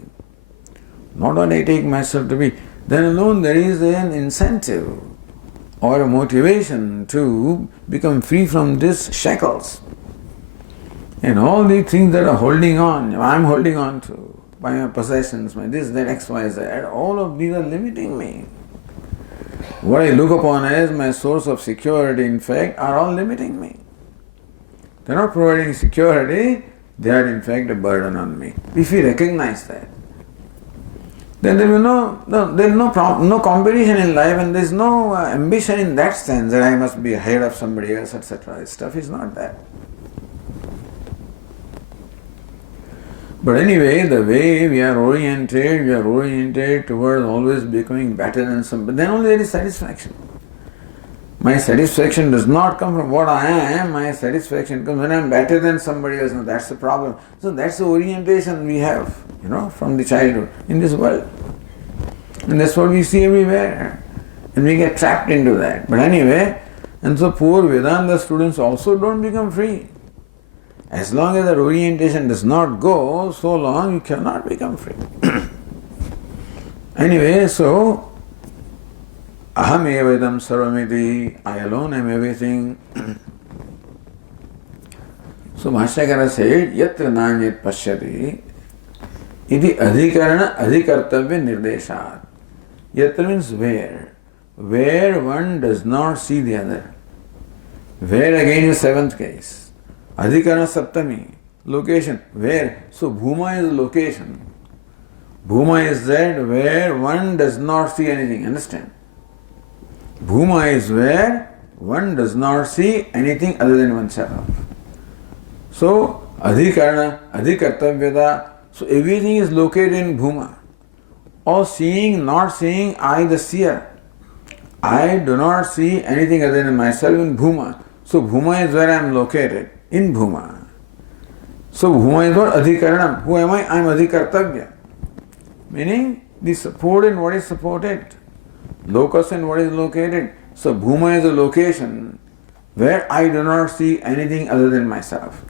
Not what I take myself to be. Then alone there is an incentive or a motivation to become free from these shackles. And all these things that are holding on, I am holding on to, by my possessions, my this, that, X, Y, Z, all of these are limiting me. What I look upon as my source of security, in fact, are all limiting me. They are not providing security, they are in fact a burden on me. If we recognize that, then there will no competition in life and there is no ambition in that sense that I must be ahead of somebody else, etc. Stuff is not that. But anyway, the way we are oriented towards always becoming better than somebody. Then only there is satisfaction. My satisfaction does not come from what I am. My satisfaction comes when I am better than somebody else. No, that's the problem. So that's the orientation we have, from the childhood in this world. And that's what we see everywhere. And we get trapped into that. But anyway, and so poor Vedanta students also don't become free. As long as that orientation does not go, so long you cannot become free. Anyway, so Aham evedam sarvamiti, I alone am everything. So Bhashyakara said, Yatra nanyat pashyati, iti adhikarana adhikartavya nirdeshat. Yatra means where. Where one does not see the other. Where again is seventh case. Adhikarana saptami, location. Where? So Bhuma is location. Bhuma is that where one does not see anything. Understand? Bhuma is where one does not see anything other than oneself. So adhikarana, adhikartavyata. So everything is located in Bhuma. Or seeing, not seeing, I the seer. I do not see anything other than myself in Bhuma. So Bhuma is where I am located, in Bhuma. So Bhuma is what? Adhikaranam. Who am I? I am adhikartavya. Meaning the support in what is supported. Locus in what is located. So Bhuma is a location where I do not see anything other than myself.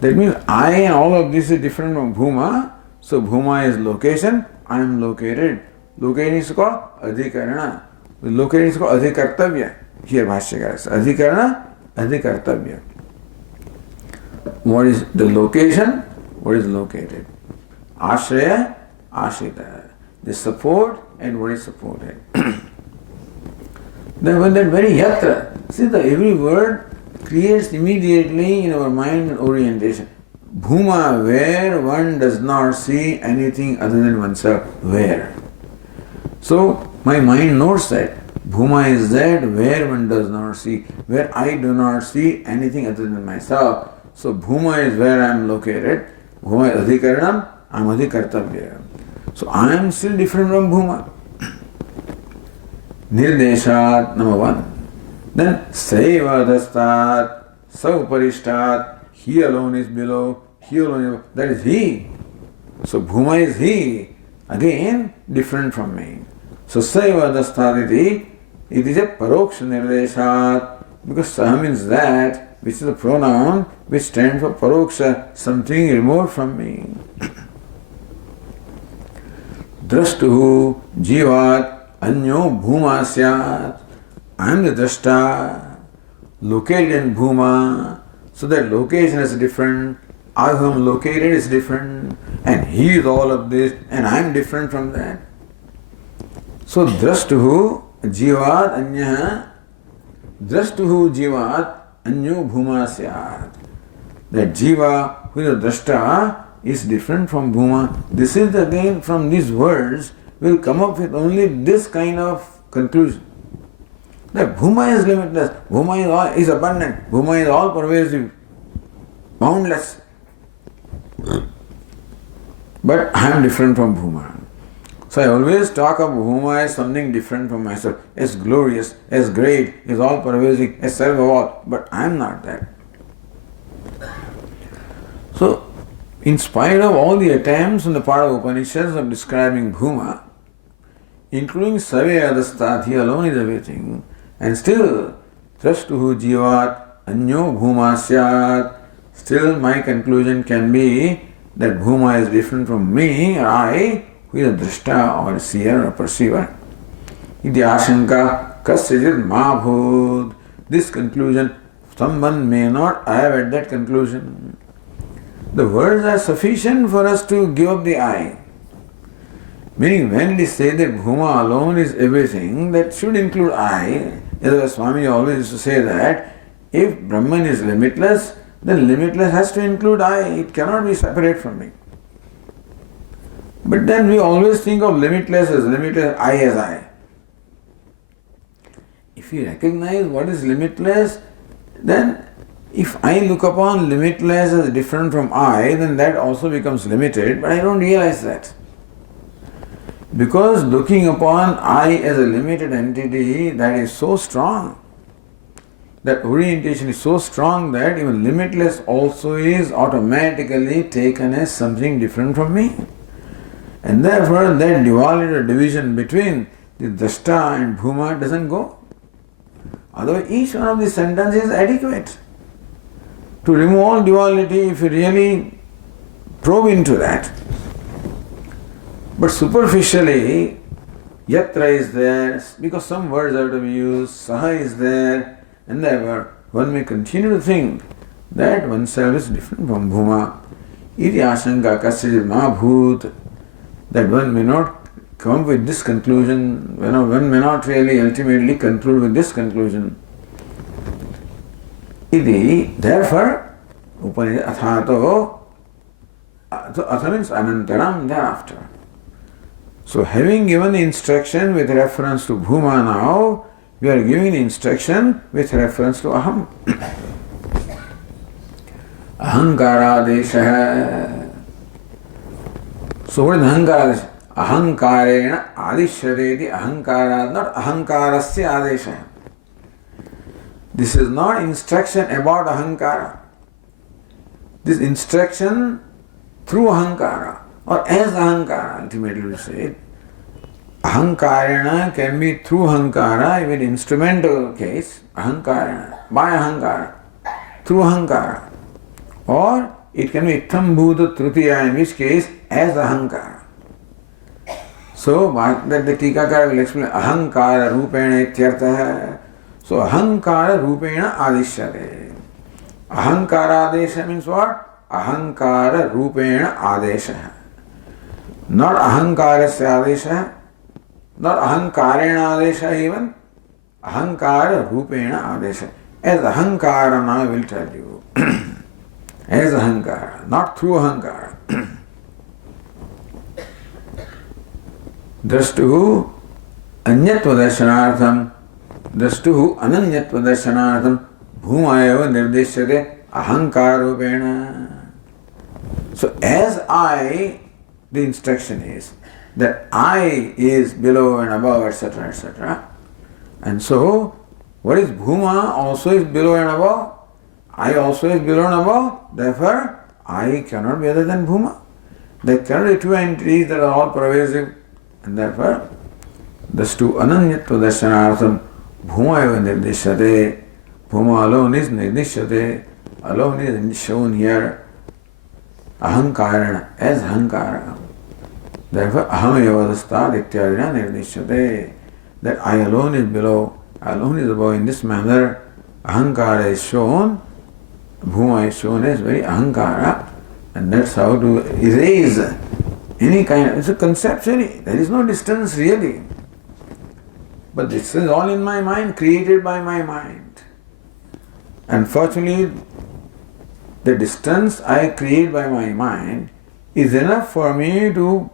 That means I and all of this is different from Bhuma. So Bhuma is location, I am located. Location is called adhikarana. Location is called adhikartavya. Here Bhashyakara says adhikarana, adhikartavya. What is the location? What is located? Ashraya, ashrita. The support and what is supported. Then when that very yatra, see the every word creates immediately in our mind an orientation. Bhuma, where one does not see anything other than oneself. Where? So my mind notes that. Bhuma is that where one does not see, where I do not see anything other than myself. So Bhuma is where I am located. Bhuma is adhikaranam, I am adhikartavya. So I am still different from Bhuma. Nirdeshat, number one. Then Saiva dastat, Sauparishtat, he alone is below, he alone is, that is he. So Bhuma is he, again different from me. So Saiva dastat iti, it is a paroksha nirdeshat, because Saha means that, which is a pronoun which stands for paroksha, something removed from me. Drashtuhu jivat anyo bhuma syat. I am the drashta, located in Bhuma, so that location is different, I who am located is different, and he is all of this, and I am different from that. So drashtuhu jivat anyaha, drashtuhu jivat anyo bhuma syat. That jiva, who is a drashta, is different from Bhuma. This is again from these words, will come up with only this kind of conclusion. That Bhuma is limitless, Bhuma is abundant, Bhuma is all pervasive, boundless. But I am different from Bhuma. So I always talk of Bhuma as something different from myself, as glorious, as great, as all pervasive, as self of all. But I am not that. So, in spite of all the attempts on the part of Upanishads of describing Bhuma, including Savyadastat, he alone is everything, and still, Drashtuhu jivat anyo bhuma syat, still my conclusion can be that Bhuma is different from me, or I, who is a drashta or a seer or perceiver. Iti ashanka kasyajit ma bhut. This conclusion, someone may not arrive at that conclusion. The words are sufficient for us to give up the I. Meaning, when we say that Bhuma alone is everything, that should include I. As Swami always used to say that if Brahman is limitless, then limitless has to include I. It cannot be separate from me. But then we always think of limitless, I as I. If you recognize what is limitless, then if I look upon limitless as different from I, then that also becomes limited, but I don't realize that. Because looking upon I as a limited entity, that is so strong, that orientation is so strong that even limitless also is automatically taken as something different from me. And therefore that duality or division between the drashta and Bhuma doesn't go. Otherwise each one of these sentences is adequate. To remove all duality, if you really probe into that. But superficially, Yatra is there, because some words have to be used, Saha is there, and therefore one may continue to think that oneself is different from Bhuma. Iti ashanka kasyajit mahabhut, that one may not come up with this conclusion, one may not really ultimately conclude with this conclusion. Iti, therefore, Upanishad athato, atha means anantaram, thereafter. So having given the instruction with reference to Bhuma now, we are giving the instruction with reference to Aham. Ahankaradesha. So what is Ahankaradesha? Ahankarena adishyadeti ahankarad, not ahankarasya adesha. This is not instruction about ahankara. This instruction through ahankara or as ahankara, ultimately we say it. Ahankarena can be through ahankara, even instrumental case, ahankarena, by ahankara, through ahankara. Or it can be ittam bhuta trutiya, in which case as ahankara. So that the Tikakara will explain ahankara rupena ityartha. So ahankara rupena adishyate. Ahankara adesha means what? Ahankara rupena adesha. Not ahankarasya adesha, not ahankarena adesha even. Ahankara rupena adesha. As ahankara now I will tell you. As ahankara, not through ahankara. Drashtuhu anyatva darshanartham, drashtuhu ananyatva darshanartham, bhumayava nirdeshyate ahankara rupena. So as I, the instruction is that I is below and above, etc., etc. And so, what is Bhuma also is below and above. I also is below and above. Therefore, I cannot be other than Bhuma. There cannot be two entities that are all pervasive. And therefore, thus to ananyatva darshanartham bhuma eva nirdeshyate. Bhuma alone is nirdeshyate. Alone is shown here. Ahankarana, as ahankara. Therefore, aham eva dastat ityadina nirdeshyate. That I alone is below, I alone is above. In this manner, ahankara is shown, bhuma is shown as very ahankara. And that's how to erase any kind of, it's a conceptually, there is no distance really. But this is all in my mind, created by my mind. Unfortunately, the distance I create by my mind is enough for me to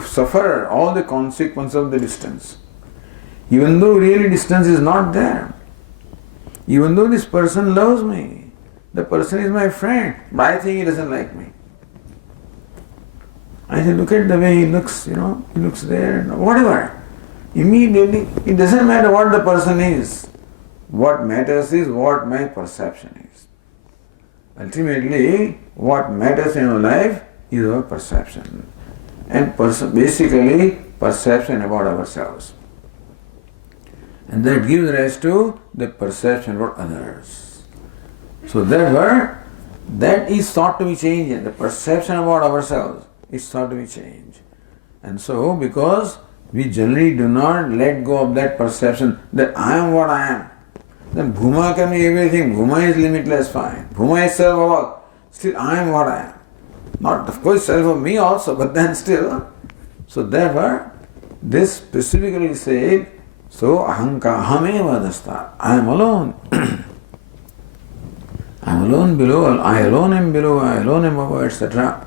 suffer all the consequences of the distance. Even though really distance is not there. Even though this person loves me, the person is my friend, but I think he doesn't like me. I say, look at the way he looks, he looks there, whatever. Immediately, it doesn't matter what the person is. What matters is what my perception is. Ultimately, what matters in our life is our perception. And basically, perception about ourselves. And that gives rise to the perception about others. So therefore, that is thought to be changed. The perception about ourselves is thought to be changed. And so, because we generally do not let go of that perception that I am what I am, then Bhuma can be everything. Bhuma is limitless, fine. Bhuma is self of all. Still, I am what I am. Not, of course, self of me also, but then still. So therefore, this specifically said, so ahameva dastat. I am alone. I am alone below, I alone am below, I alone am above, etc.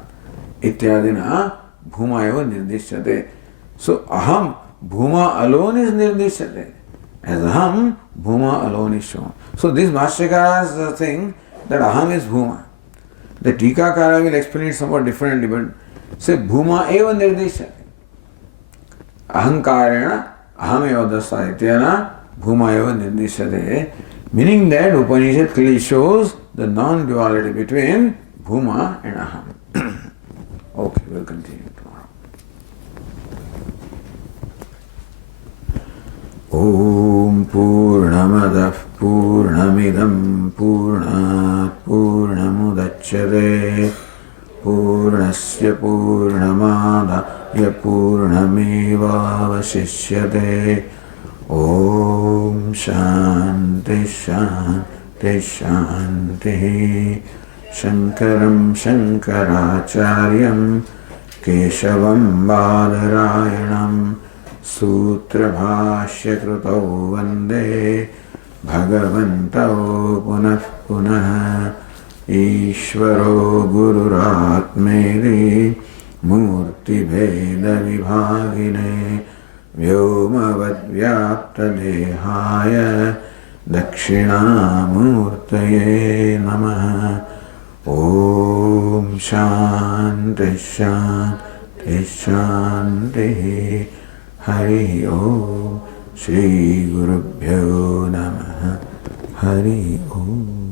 Ityadina bhuma eva nirdeshyate. So aham, bhuma alone is nirdeshyate. As aham, bhuma alone is shown. So this Bhashyakara's thing that aham is bhuma. The Tikakara will explain it somewhat differently, but say bhuma eva nirdeshyate. Ahankarena aham eva dasayityana bhuma eva nirdeshyate. Meaning that Upanishad clearly shows the non-duality between bhuma and aham. Okay, we'll continue tomorrow. Om Purnamadah Purnamidam Purnat Purnamudachyate पूर्णस्य पूर्णमादाय पूर्णमेवावशिष्यते। ॐ शान्ति शान्ति शान्तिः। शङ्करं शङ्कराचार्यं केशवं बादरायणं सूत्रभाष्यकृतौ वन्दे भगवन्तौ पुनः पुनः। ईश्वरो गुरुरात्मेति मूर्तिभेदविभागिने व्योमवद्व्याप्तदेहाय दक्षिणामूर्तये नमः। ॐ शान्ति शान्ति शान्तिः। हरि ओम। श्री गुरुभ्यो नमः। हरि ओम।